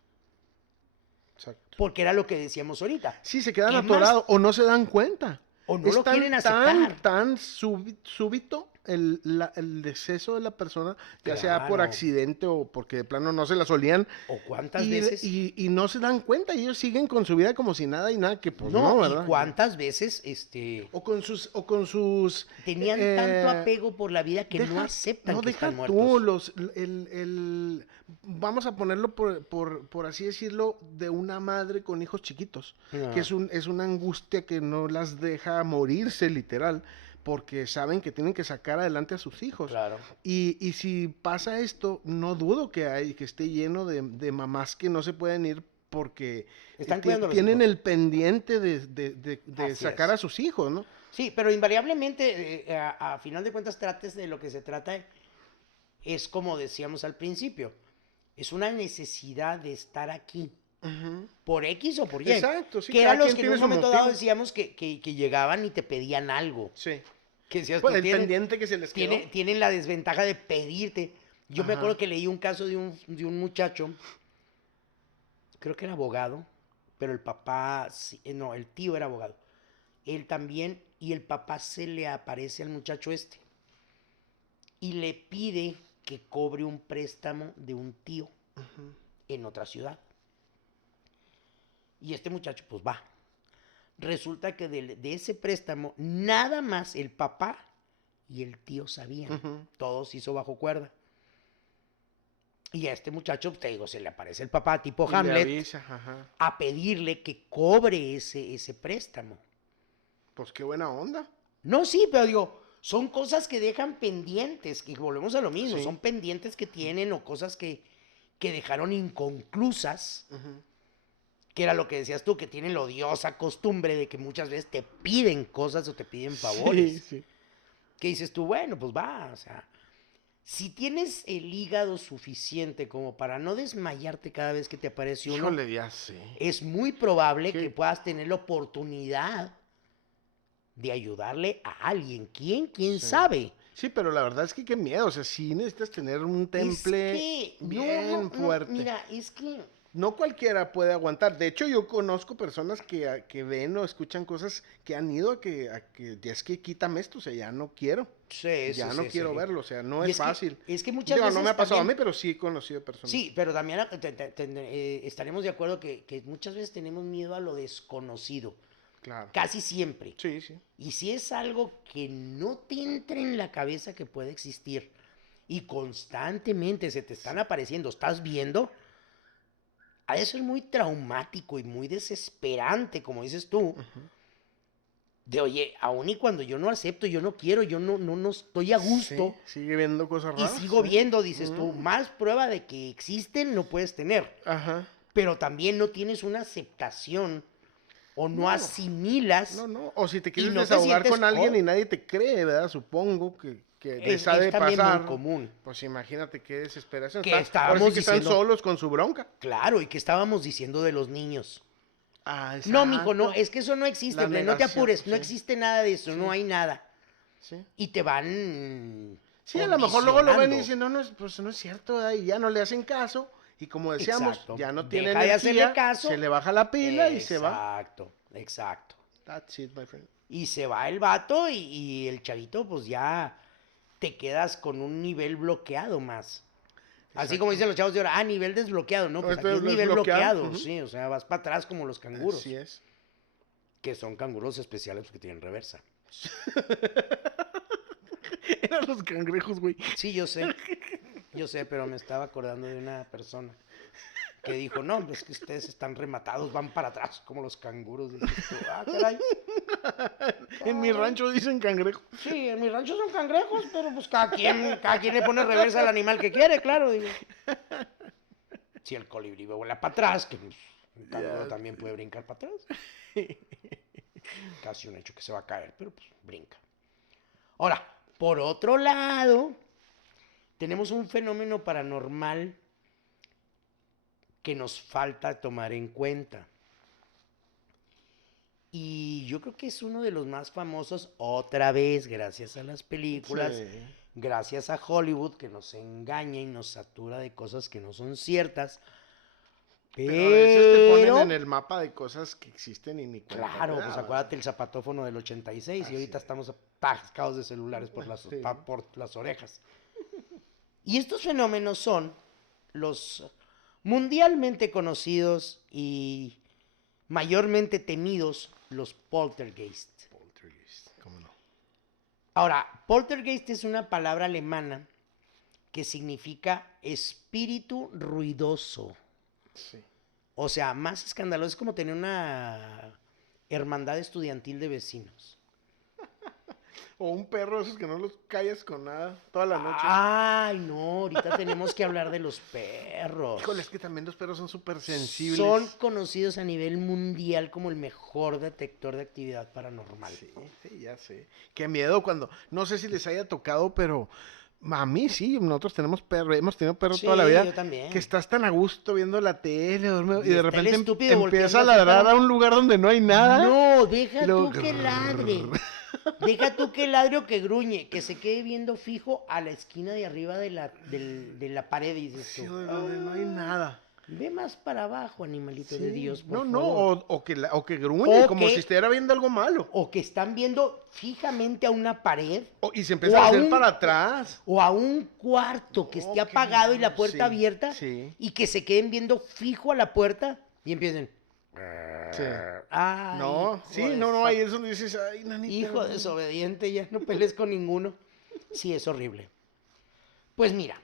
Exacto. Porque era lo que decíamos ahorita. Sí, se quedan ¿Qué atorados más? o no se dan cuenta. O no lo quieren aceptar. Tan súbito el deceso de la persona, ya sea por Claro. accidente o porque de plano no se la solían. ¿O cuántas veces? Y no se dan cuenta, ellos siguen con su vida como si nada y nada, que pues No, no, ¿verdad? ¿y cuántas veces O con sus tenían tanto apego por la vida que no aceptan que están deja muertos? Vamos a ponerlo por así decirlo, de una madre con hijos chiquitos, que es una angustia que no las deja morirse literal, porque saben que tienen que sacar adelante a sus hijos. Claro. Y si pasa esto, no dudo que esté lleno de mamás que no se pueden ir porque tienen el pendiente de sacar a sus hijos, ¿no? Sí, pero invariablemente, a final de cuentas, trates de lo que se trata, es como decíamos al principio, es una necesidad de estar aquí. Uh-huh. Por X o por Y. Exacto, sí. Que eran los que en un momento dado decíamos que llegaban y te pedían algo. Sí. Que decías, pues el pendiente que se les quedó. Tienen la desventaja de pedirte. Yo me acuerdo que leí un caso de un muchacho, creo que era abogado, pero el papá, no, el tío era abogado. Él también, y el papá se le aparece al muchacho y le pide que cobre un préstamo de un tío en otra ciudad. Y este muchacho pues va. Resulta que de ese préstamo nada más el papá y el tío sabían. Todo se hizo bajo cuerda. Y a este muchacho, te digo, se le aparece el papá tipo Hamlet a pedirle que cobre ese préstamo. Pues qué buena onda. No, sí, pero digo, son cosas que dejan pendientes, que volvemos a lo mismo, sí. Son pendientes que tienen o cosas que dejaron inconclusas, que era lo que decías tú, que tienen la odiosa costumbre de que muchas veces te piden cosas o te piden favores. Sí. Que dices tú, bueno, pues va, o sea, si tienes el hígado suficiente como para no desmayarte cada vez que te aparece uno, híjole, ya sé. Es muy probable que puedas tener la oportunidad de ayudarle a alguien. ¿Quién sabe? Sí, pero la verdad es que qué miedo. O sea, sí necesitas tener un temple bien fuerte. Mira, es que no cualquiera puede aguantar. De hecho, yo conozco personas que ven o escuchan cosas que han ido a que es que quítame esto, o sea, ya no quiero. Ya no quiero verlo, o sea, no es fácil. Es que muchas veces no me ha pasado a mí, pero sí he conocido personas. Sí, pero también estaremos de acuerdo que muchas veces tenemos miedo a lo desconocido. Claro. Casi siempre. Sí. Y si es algo que no te entra en la cabeza que puede existir y constantemente se te están apareciendo, estás viendo, ha de ser muy traumático y muy desesperante, como dices tú, de oye, aún y cuando yo no acepto, yo no quiero, yo no estoy a gusto. Sí, sigue viendo cosas raras. Y sigo viendo, dices tú, más prueba de que existen no puedes tener. Ajá. Pero también no tienes una aceptación o no No. asimilas. No. O si te quieres no te desahogar con sientes alguien co- y nadie te cree, ¿verdad? Supongo que les ha Es de también muy pasar. común. Pues imagínate qué desesperación. Que Ahora sí estábamos que están diciendo, solos con su bronca. claro, y que estábamos diciendo de los niños. Ah, No, mijo, no, exacto. es que eso no existe, La hombre, no te negación, apures, no sí. existe nada de eso, Sí. no hay nada. Sí. Y te van Sí, a lo mejor luego lo ven y condicionando. dicen, no, no, pues no es cierto, ¿verdad? Y ya no le hacen caso. Y como decíamos, Exacto. ya no tiene Deja de hacerle energía, caso. se le baja la pila y se va. Exacto. That's it, my friend. Y se va el vato y el chavito, pues ya te quedas con un nivel bloqueado más. Así como dicen los chavos de ahora, nivel desbloqueado, ¿no? Pues aquí es nivel bloqueado, sí, o sea, vas para atrás como los canguros. Así es. Que son canguros especiales porque tienen reversa. Eran los cangrejos, güey. Sí, yo sé, pero me estaba acordando de una persona que dijo, no, es que ustedes están rematados, van para atrás como los canguros. Dices tú, caray. En mi rancho dicen cangrejo. Sí, en mi rancho son cangrejos, pero pues cada quien le pone reversa al animal que quiere, claro, digo. Si el colibrí vuela para atrás, que pues, un canguro también puede brincar para atrás. Casi un hecho que se va a caer, pero pues brinca. Ahora, por otro lado, tenemos un fenómeno paranormal que nos falta tomar en cuenta. Y yo creo que es uno de los más famosos, otra vez, gracias a las películas, Sí. gracias a Hollywood, que nos engaña y nos satura de cosas que no son ciertas. Pero a veces te ponen en el mapa de cosas que existen y ni cuenta. Claro, te pues das. acuérdate el zapatófono del 86 Así y ahorita es. estamos atascados de celulares por Sí. por las orejas. Y estos fenómenos son los mundialmente conocidos y mayormente temidos, los poltergeist. Poltergeist, ¿cómo no? Ahora, poltergeist es una palabra alemana que significa espíritu ruidoso. Sí. O sea, más escandaloso, es como tener una hermandad estudiantil de vecinos. O un perro, esos que no los callas con nada toda la noche. Ay, no, ahorita tenemos que hablar de los perros. Híjole, es que también los perros son súper sensibles. Son conocidos a nivel mundial como el mejor detector de actividad paranormal. Sí, ya sé. Qué miedo cuando, no sé si les haya tocado, pero a mí sí, nosotros tenemos perro, hemos tenido perro Sí, toda la vida. yo también. Que estás tan a gusto viendo la tele, dormido, Y y de está el repente estúpido empieza a volteándose ladrar para- a un lugar donde no hay nada. No, deja Y luego- tú que ladre. Deja tú que ladre o que gruñe, que se quede viendo fijo a la esquina de arriba de la pared y dices Sí, tú, donde no hay nada. ve más para abajo, animalito Sí. de Dios, por No, favor. o que gruñe, O como que- si estuviera viendo algo malo. O que están viendo fijamente a una pared Y se empieza o a a hacer un- para atrás. o a un cuarto que esté Ok, apagado y la puerta sí, abierta sí. y que se queden viendo fijo a la puerta y empiecen. Sí. Ay, No, hijo sí, de no, ahí es donde dices, ay, nanita. Hijo desobediente, ya no pelees con ninguno. Sí, es horrible. Pues mira,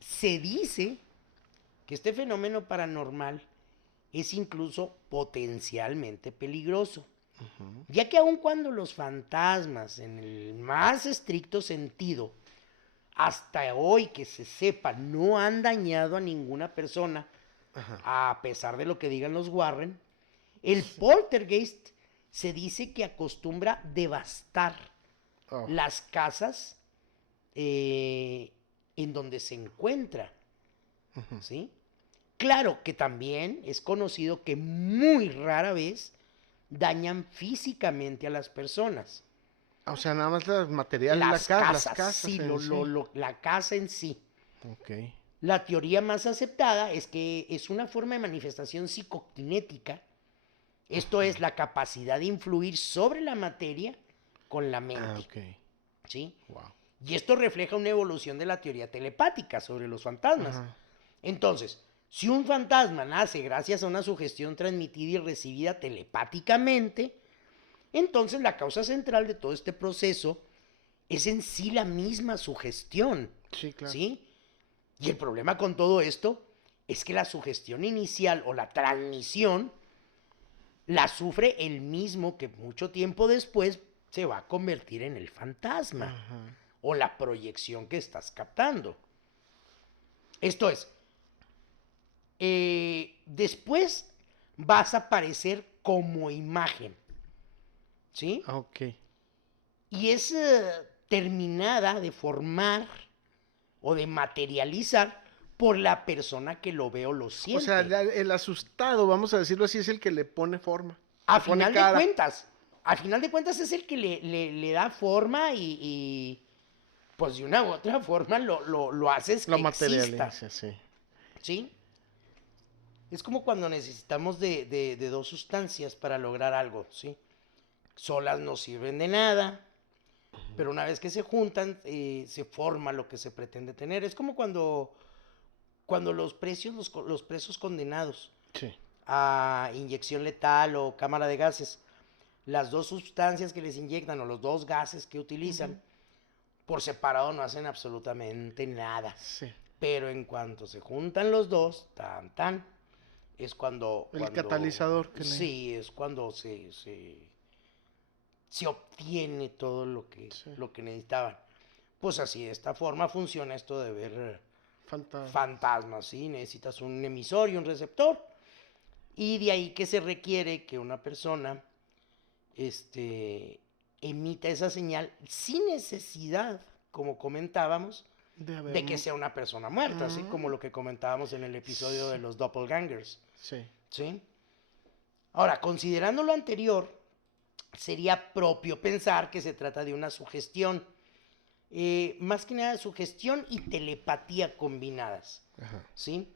se dice que este fenómeno paranormal es incluso potencialmente peligroso, ya que aun cuando los fantasmas, en el más estricto sentido, hasta hoy que se sepa, no han dañado a ninguna persona, a pesar de lo que digan los Warren, el poltergeist se dice que acostumbra devastar Oh. las casas en donde se encuentra, ¿sí? Claro que también es conocido que muy rara vez dañan físicamente a las personas. O sea, nada más los materiales, Las las casas, casas sí, en sí. la casa en sí. Ok. La teoría más aceptada es que es una forma de manifestación psicokinética. Esto es la capacidad de influir sobre la materia con la mente. Ah, ok. ¿Sí? Wow. Y esto refleja una evolución de la teoría telepática sobre los fantasmas. Ajá. Entonces, si un fantasma nace gracias a una sugestión transmitida y recibida telepáticamente, entonces la causa central de todo este proceso es en sí la misma sugestión. Sí, claro. ¿Sí? Y el problema con todo esto es que la sugestión inicial o la transmisión la sufre el mismo que mucho tiempo después se va a convertir en el fantasma Ajá. o la proyección que estás captando. Esto es, después vas a parecer como imagen, ¿sí? Ok. Y es terminada de formar o de materializar por la persona que lo ve o lo O siente. sea, el asustado, vamos a decirlo así, es el que le pone forma. A Le pone final cara. de cuentas es el que le da forma y pues de una u otra forma lo haces Lo que exista, materializa, sí. ¿sí? Es como cuando necesitamos de dos sustancias para lograr algo, ¿sí? Solas no sirven de nada, pero una vez que se juntan, se forma lo que se pretende tener. Es como cuando los presos condenados Sí. a inyección letal o cámara de gases, las dos sustancias que les inyectan o los dos gases que utilizan, por separado no hacen absolutamente nada. Sí. Pero en cuanto se juntan los dos, es cuando... El catalizador que sí, es cuando se obtiene todo Sí. lo que necesitaban. Pues así, de esta forma funciona esto de ver Fantasma. fantasmas, ¿sí? Necesitas un emisor y un receptor. Y de ahí que se requiere que una persona emita esa señal sin necesidad, como comentábamos, de que sea una persona muerta, así como lo que comentábamos en el episodio de los doppelgangers. Sí. ¿Sí? Ahora, considerando lo anterior, sería propio pensar que se trata de una sugestión. Más que nada sugestión y telepatía combinadas. Ajá. ¿Sí?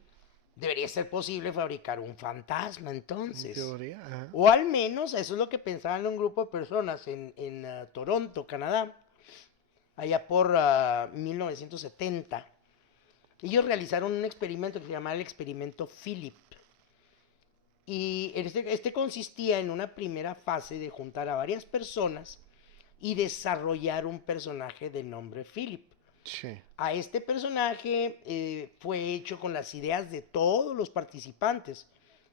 Debería ser posible fabricar un fantasma entonces. En teoría, ajá. O al menos eso es lo que pensaban un grupo de personas en Toronto, Canadá, allá por 1970. Ellos realizaron un experimento que se llamaba el experimento Philip. Y este consistía en una primera fase de juntar a varias personas y desarrollar un personaje de nombre Philip. Sí. A este personaje fue hecho con las ideas de todos los participantes.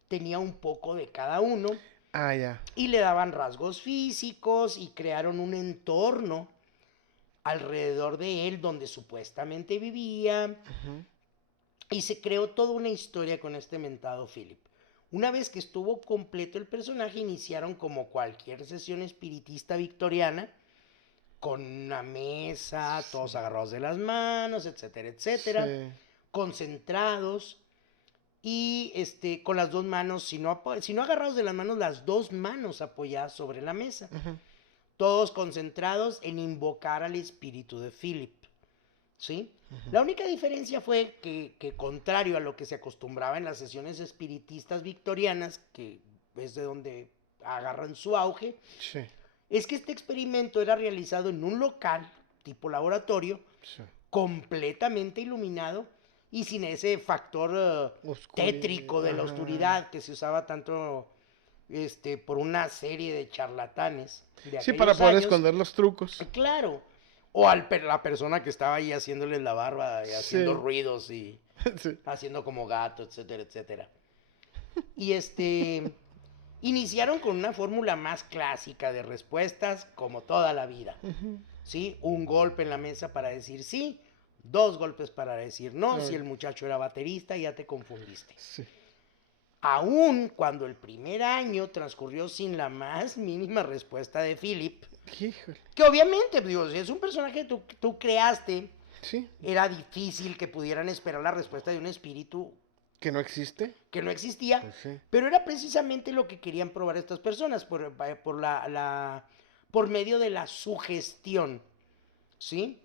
Tenía un poco de cada uno. Ah, ya. Y le daban rasgos físicos y crearon un entorno alrededor de él donde supuestamente vivía. Y se creó toda una historia con este mentado Philip. Una vez que estuvo completo el personaje, iniciaron como cualquier sesión espiritista victoriana, con una mesa, todos agarrados de las manos, etcétera, etcétera, concentrados y con las dos manos, si no agarrados de las manos, las dos manos apoyadas sobre la mesa. Todos concentrados en invocar al espíritu de Philip, ¿sí? La única diferencia fue que contrario a lo que se acostumbraba en las sesiones espiritistas victorianas, que es de donde agarran su auge, Sí. es que este experimento era realizado en un local tipo laboratorio, Sí. completamente iluminado y sin ese factor tétrico de la oscuridad que se usaba tanto por una serie de charlatanes de Sí, para poder años. esconder los trucos. Claro. O la persona que estaba ahí haciéndoles la barba y haciendo ruidos y Sí. haciendo como gato, etcétera, etcétera. Y iniciaron con una fórmula más clásica de respuestas como toda la vida. ¿Sí? Un golpe en la mesa para decir sí, dos golpes para decir no. Si el muchacho era baterista, ya te confundiste. Sí. Aún cuando el primer año transcurrió sin la más mínima respuesta de Philip, Híjole. que obviamente, digo, si es un personaje que tú creaste, Sí. era difícil que pudieran esperar la respuesta de un espíritu ¿Que no existe? que no existía, Pues sí. pero era precisamente lo que querían probar estas personas por medio de la sugestión, ¿sí?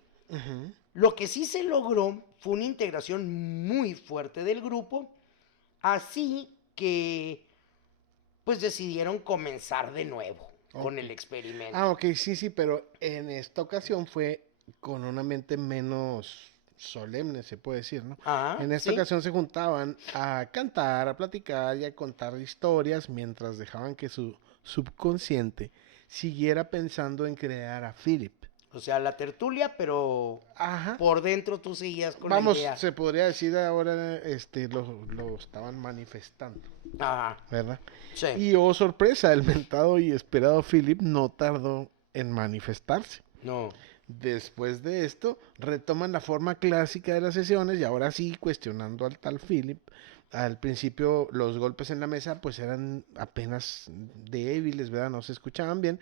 Lo que sí se logró fue una integración muy fuerte del grupo, así que pues decidieron comenzar de nuevo con el experimento. Ah, ok, sí, pero en esta ocasión fue con una mente menos solemne, se puede decir, ¿no? En esta ocasión se juntaban a cantar, a platicar y a contar historias mientras dejaban que su subconsciente siguiera pensando en crear a Philip. O sea, la tertulia, pero por dentro tú seguías con la idea. Vamos, se podría decir ahora, lo estaban manifestando. Ajá. ¿Verdad? Sí. Y oh sorpresa, el mentado y esperado Philip no tardó en manifestarse. No. Después de esto, retoman la forma clásica de las sesiones y ahora sí cuestionando al tal Philip. Al principio los golpes en la mesa pues eran apenas débiles, ¿verdad? No se escuchaban bien,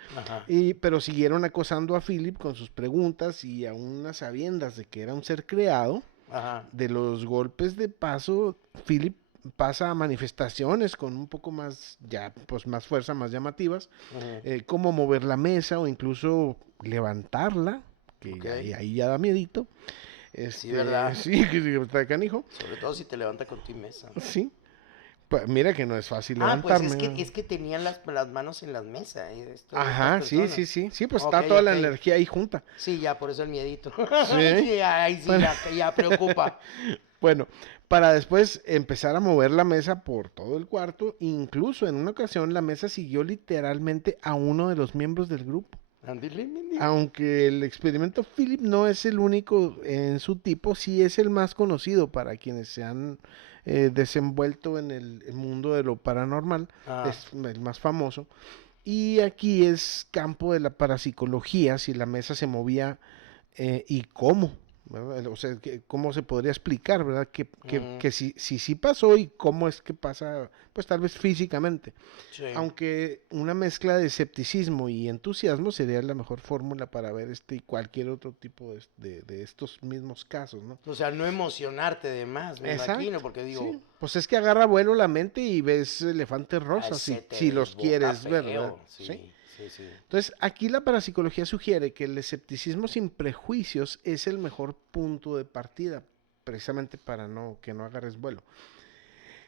pero siguieron acosando a Philip con sus preguntas y aún a sabiendas de que era un ser creado. De los golpes de paso, Philip pasa a manifestaciones con un poco más, ya, pues más fuerza, más llamativas, como mover la mesa o incluso levantarla, que ahí ya da miedito. Sí, ¿verdad? Sí, que está canijo. Sobre todo si te levanta con tu mesa. Sí. Pues mira que no es fácil levantarme. Pues es que tenían las manos en las mesas. Ajá, sí, pues está toda la energía ahí junta. Sí, ya, por eso el miedito. Sí. Sí, ahí sí, bueno. ya preocupa. Bueno, para después empezar a mover la mesa por todo el cuarto, incluso en una ocasión la mesa siguió literalmente a uno de los miembros del grupo. Aunque el experimento Philip no es el único en su tipo, sí es el más conocido para quienes se han desenvuelto en el mundo de lo paranormal, es el más famoso. Y aquí es campo de la parapsicología, si la mesa se movía y cómo. ¿Verdad? O sea, cómo se podría explicar, ¿verdad? Que sí pasó y cómo es que pasa, pues tal vez físicamente. Sí. Aunque una mezcla de escepticismo y entusiasmo sería la mejor fórmula para ver y cualquier otro tipo de estos mismos casos, ¿no? O sea, no emocionarte de más, me imagino, porque digo... Sí. Pues es que agarra vuelo la mente y ves elefantes rosas, si los quieres ver, ¿verdad? Sí. Sí. Entonces, aquí la parapsicología sugiere que el escepticismo sin prejuicios es el mejor punto de partida, precisamente para que no agarres vuelo.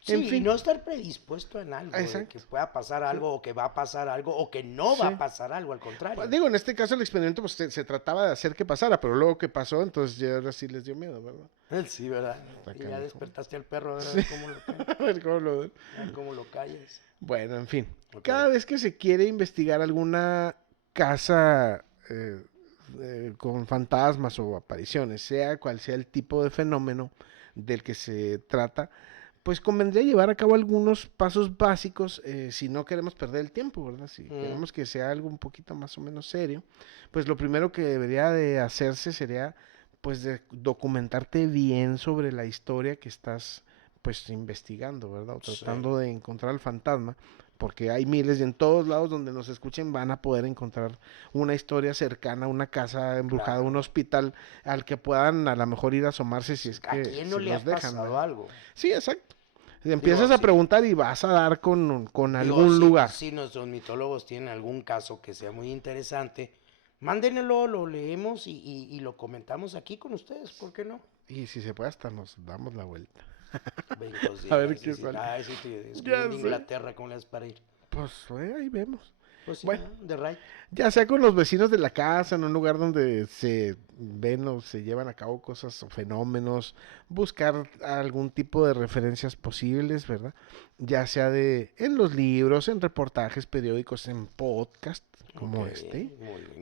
Sí, en fin, y no estar predispuesto en algo, que pueda pasar algo, o que va a pasar algo, o que no va a pasar algo, al contrario. Pues digo, en este caso el experimento pues, se trataba de hacer que pasara, pero luego que pasó, entonces ya ahora sí les dio miedo, ¿verdad? Sí, ¿verdad? Y ya despertaste al perro, a ver cómo lo calles. Bueno, en fin. Cada vez que se quiere investigar alguna casa con fantasmas o apariciones, sea cual sea el tipo de fenómeno del que se trata, pues convendría llevar a cabo algunos pasos básicos si no queremos perder el tiempo, ¿verdad? Si queremos que sea algo un poquito más o menos serio, pues lo primero que debería de hacerse sería pues de documentarte bien sobre la historia que estás pues investigando, ¿verdad? O tratando de encontrar el fantasma, porque hay miles y en todos lados donde nos escuchen van a poder encontrar una historia cercana, una casa embrujada, un hospital al que puedan a lo mejor ir a asomarse si es que ¿a quién no le ha pasado algo? Sí, exacto. Empiezas a preguntar y vas a dar con algún lugar. Si nuestros mitólogos tienen algún caso que sea muy interesante, mándenlo, lo leemos y lo comentamos aquí con ustedes, ¿por qué no? Y si se puede hasta nos damos la vuelta. A ver qué sale. En Inglaterra, ¿cómo le das para ir? Pues ahí vemos. Pues sí, bueno, ya sea con los vecinos de la casa, en un lugar donde se ven o se llevan a cabo cosas o fenómenos, buscar algún tipo de referencias posibles, ¿verdad? Ya sea en los libros, en reportajes periódicos, en podcast como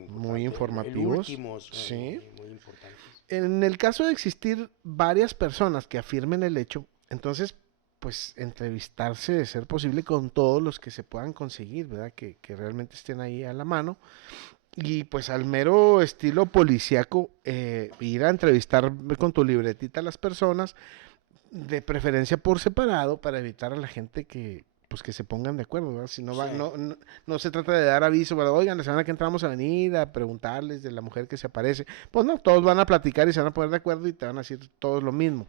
muy informativos. Sí. Muy importantes. En el caso de existir varias personas que afirmen el hecho, entonces pues entrevistarse de ser posible con todos los que se puedan conseguir, ¿verdad? Que realmente estén ahí a la mano. Y pues al mero estilo policíaco, ir a entrevistar con tu libretita a las personas, de preferencia por separado, para evitar a la gente que se pongan de acuerdo, ¿verdad? Si no, no se trata de dar aviso, ¿verdad? Oigan, la semana que entramos a venir a preguntarles de la mujer que se aparece. Pues no, todos van a platicar y se van a poner de acuerdo y te van a decir todos lo mismo.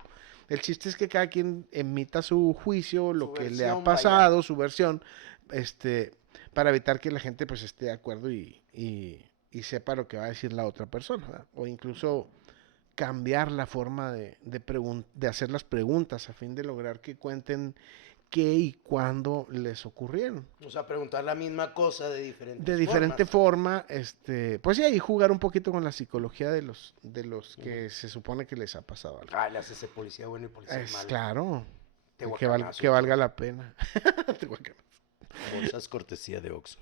El chiste es que cada quien emita su juicio, lo que le ha pasado, su versión, para evitar que la gente pues esté de acuerdo y sepa lo que va a decir la otra persona, ¿verdad? O incluso cambiar la forma de hacer las preguntas a fin de lograr que cuenten qué y cuándo les ocurrieron. O sea, preguntar la misma cosa de diferente forma, pues sí, ahí jugar un poquito con la psicología de los que se supone que les ha pasado algo. Le haces ese policía bueno y policía malo. Claro, que valga la pena. Bolsas cortesía de Oxxo.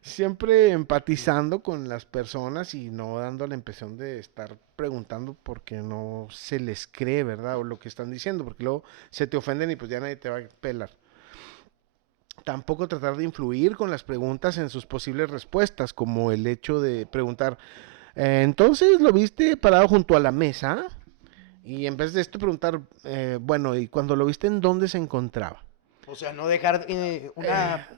Siempre empatizando con las personas y no dando la impresión de estar preguntando porque no se les cree, ¿verdad? O lo que están diciendo, porque luego se te ofenden y pues ya nadie te va a pelar. Tampoco tratar de influir con las preguntas en sus posibles respuestas, como el hecho de preguntar, Entonces lo viste parado junto a la mesa y en vez de esto preguntar, bueno, y cuando lo viste, ¿en dónde se encontraba? O sea, no dejar una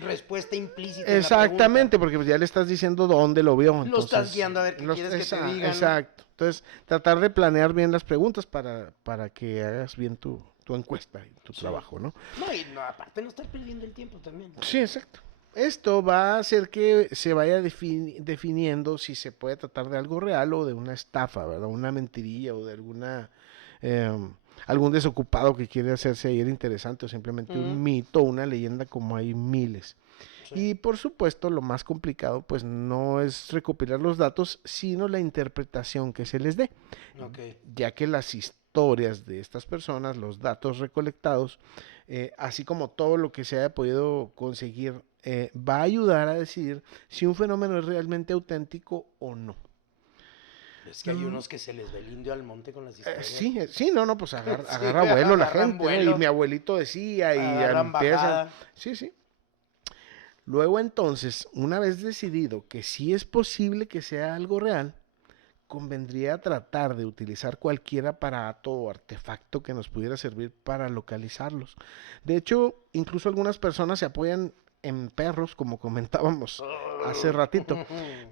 respuesta implícita en la pregunta. Exactamente, porque pues ya le estás diciendo dónde lo vio, Lo estás entonces, guiando a ver qué quieres que te digan, ¿no? exacto. Entonces, tratar de planear bien las preguntas para que hagas bien tu encuesta y tu Sí. trabajo, ¿no? No, y no, aparte no estar perdiendo el tiempo también. Sí, exacto. Esto va a hacer que se vaya definiendo si se puede tratar de algo real o de una estafa, ¿verdad? Una mentirilla o de em, algún desocupado que quiere hacerse ayer interesante o simplemente un mito, una leyenda como hay miles. Sí. Y por supuesto, lo más complicado, pues no es recopilar los datos, sino la interpretación que se les dé. Okay. Ya que las historias de estas personas, los datos recolectados, así como todo lo que se haya podido conseguir, va a ayudar a decidir si un fenómeno es realmente auténtico o no. Es que hay unos que se les ve el indio al monte con las historias. Sí, no, pues agarra Sí, vuelo la agarran gente, vuelo. ¿no? Y mi abuelito decía y Agarran empiezan. bajada. Sí. Luego entonces, una vez decidido que sí es posible que sea algo real, convendría tratar de utilizar cualquier aparato o artefacto que nos pudiera servir para localizarlos. De hecho, incluso algunas personas se apoyan en perros, como comentábamos hace ratito,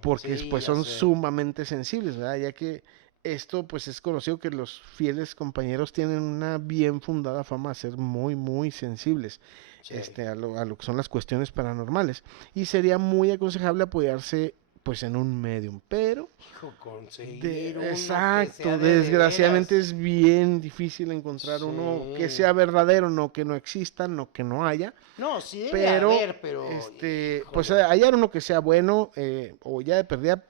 porque Sí, pues ya son sé. sumamente sensibles, ¿verdad? Ya que esto pues es conocido que los fieles compañeros tienen una bien fundada fama de ser muy, muy sensibles Sí. a lo que son las cuestiones paranormales. Y sería muy aconsejable apoyarse pues en un medium, pero Hijo, conseguir uno que sea exacto, de desgraciadamente veras. es bien difícil encontrar uno que Sí. sea verdadero, no que no exista, no que no haya, No, sí debe pero haber, pero pues híjole, hallar uno que sea bueno, o ya de perdida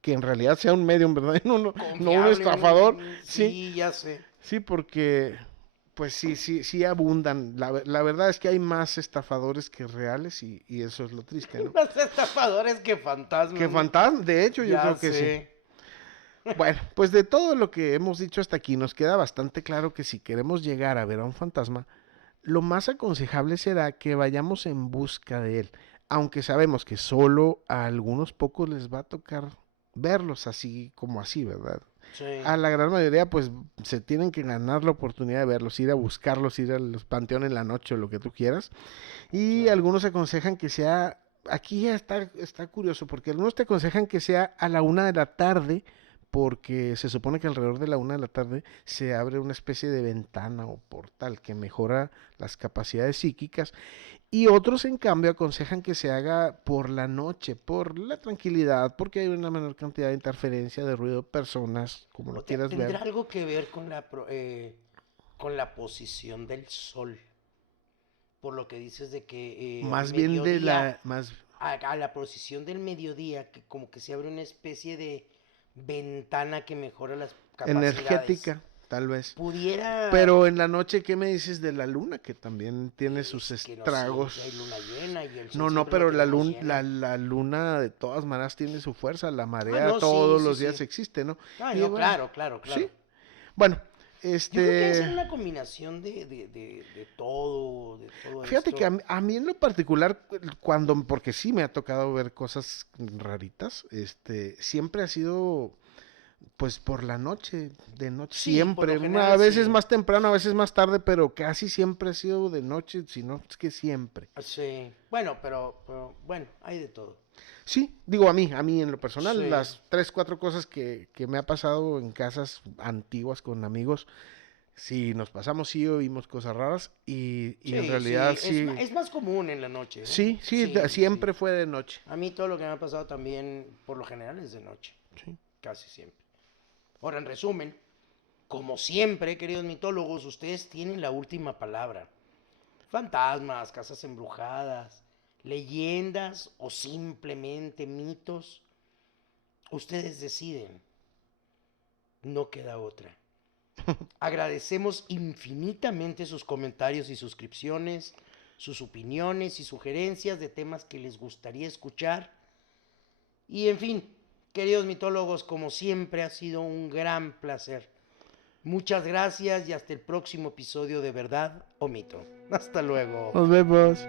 que en realidad sea un medium, ¿verdad? No un confiable, estafador, sí, sí, ya sé. sí, porque pues sí abundan. La verdad es que hay más estafadores que reales y eso es lo triste, ¿no? Más estafadores que Que fantasmas, ¿no? fantasma, de hecho yo Ya creo que sí. sé. Bueno, pues de todo lo que hemos dicho hasta aquí nos queda bastante claro que si queremos llegar a ver a un fantasma, lo más aconsejable será que vayamos en busca de él, aunque sabemos que solo a algunos pocos les va a tocar verlos así como así, ¿verdad? Sí. A la gran mayoría pues se tienen que ganar la oportunidad de verlos, ir a buscarlos, ir al panteón en la noche o lo que tú quieras. Y Sí. algunos aconsejan que sea, aquí ya está curioso, porque algunos te aconsejan que sea a la 1 de la tarde, porque se supone que alrededor de la 1 de la tarde se abre una especie de ventana o portal que mejora las capacidades psíquicas. Y otros, en cambio, aconsejan que se haga por la noche, por la tranquilidad, porque hay una menor cantidad de interferencia, de ruido, personas, como lo quieras ver. Tendrá algo que ver con la posición del sol. Por lo que dices de que al Más bien de mediodía, la, más a la posición del mediodía, que como que se abre una especie de ventana que mejora las capacidades. energética, tal vez. Pudiera, Pero en la noche, ¿qué me dices de la luna? Que también tiene sus es que no siempre hay luna estragos. llena y el sol No, siempre lo pero tenemos lleno. la luna de todas maneras tiene su fuerza, la Ah, marea no, sí, todos sí, los días sí. existe, ¿no? Ah, Y no, bueno, claro, claro, sí. claro. Bueno, Yo creo que debe ser una combinación de todo fíjate que esto. a mí en lo particular, porque sí me ha tocado ver cosas raritas, siempre ha sido pues por la noche, de noche, Sí, por siempre, lo a general veces sí. más temprano, a veces más tarde, pero casi siempre ha sido de noche, si no es que siempre. Sí. Bueno, pero bueno, hay de todo. Sí, digo a mí en lo personal, Sí. las tres, cuatro cosas que me ha pasado en casas antiguas con amigos, sí, nos pasamos, sí, oímos cosas raras y en Sí, realidad sí. sí, Es más común en la noche, ¿eh? sí, Sí, sí. siempre fue de noche. A mí todo lo que me ha pasado también, por lo general, es de noche. Sí. Casi siempre. Ahora, en resumen, como siempre, queridos mitólogos, ustedes tienen la última palabra. Fantasmas, casas embrujadas, leyendas o simplemente mitos, ustedes deciden. No queda otra. Agradecemos infinitamente sus comentarios y suscripciones, sus opiniones y sugerencias de temas que les gustaría escuchar. Y en fin, queridos mitólogos, como siempre ha sido un gran placer. Muchas gracias y hasta el próximo episodio de Verdad o Mito. Hasta luego. Nos vemos.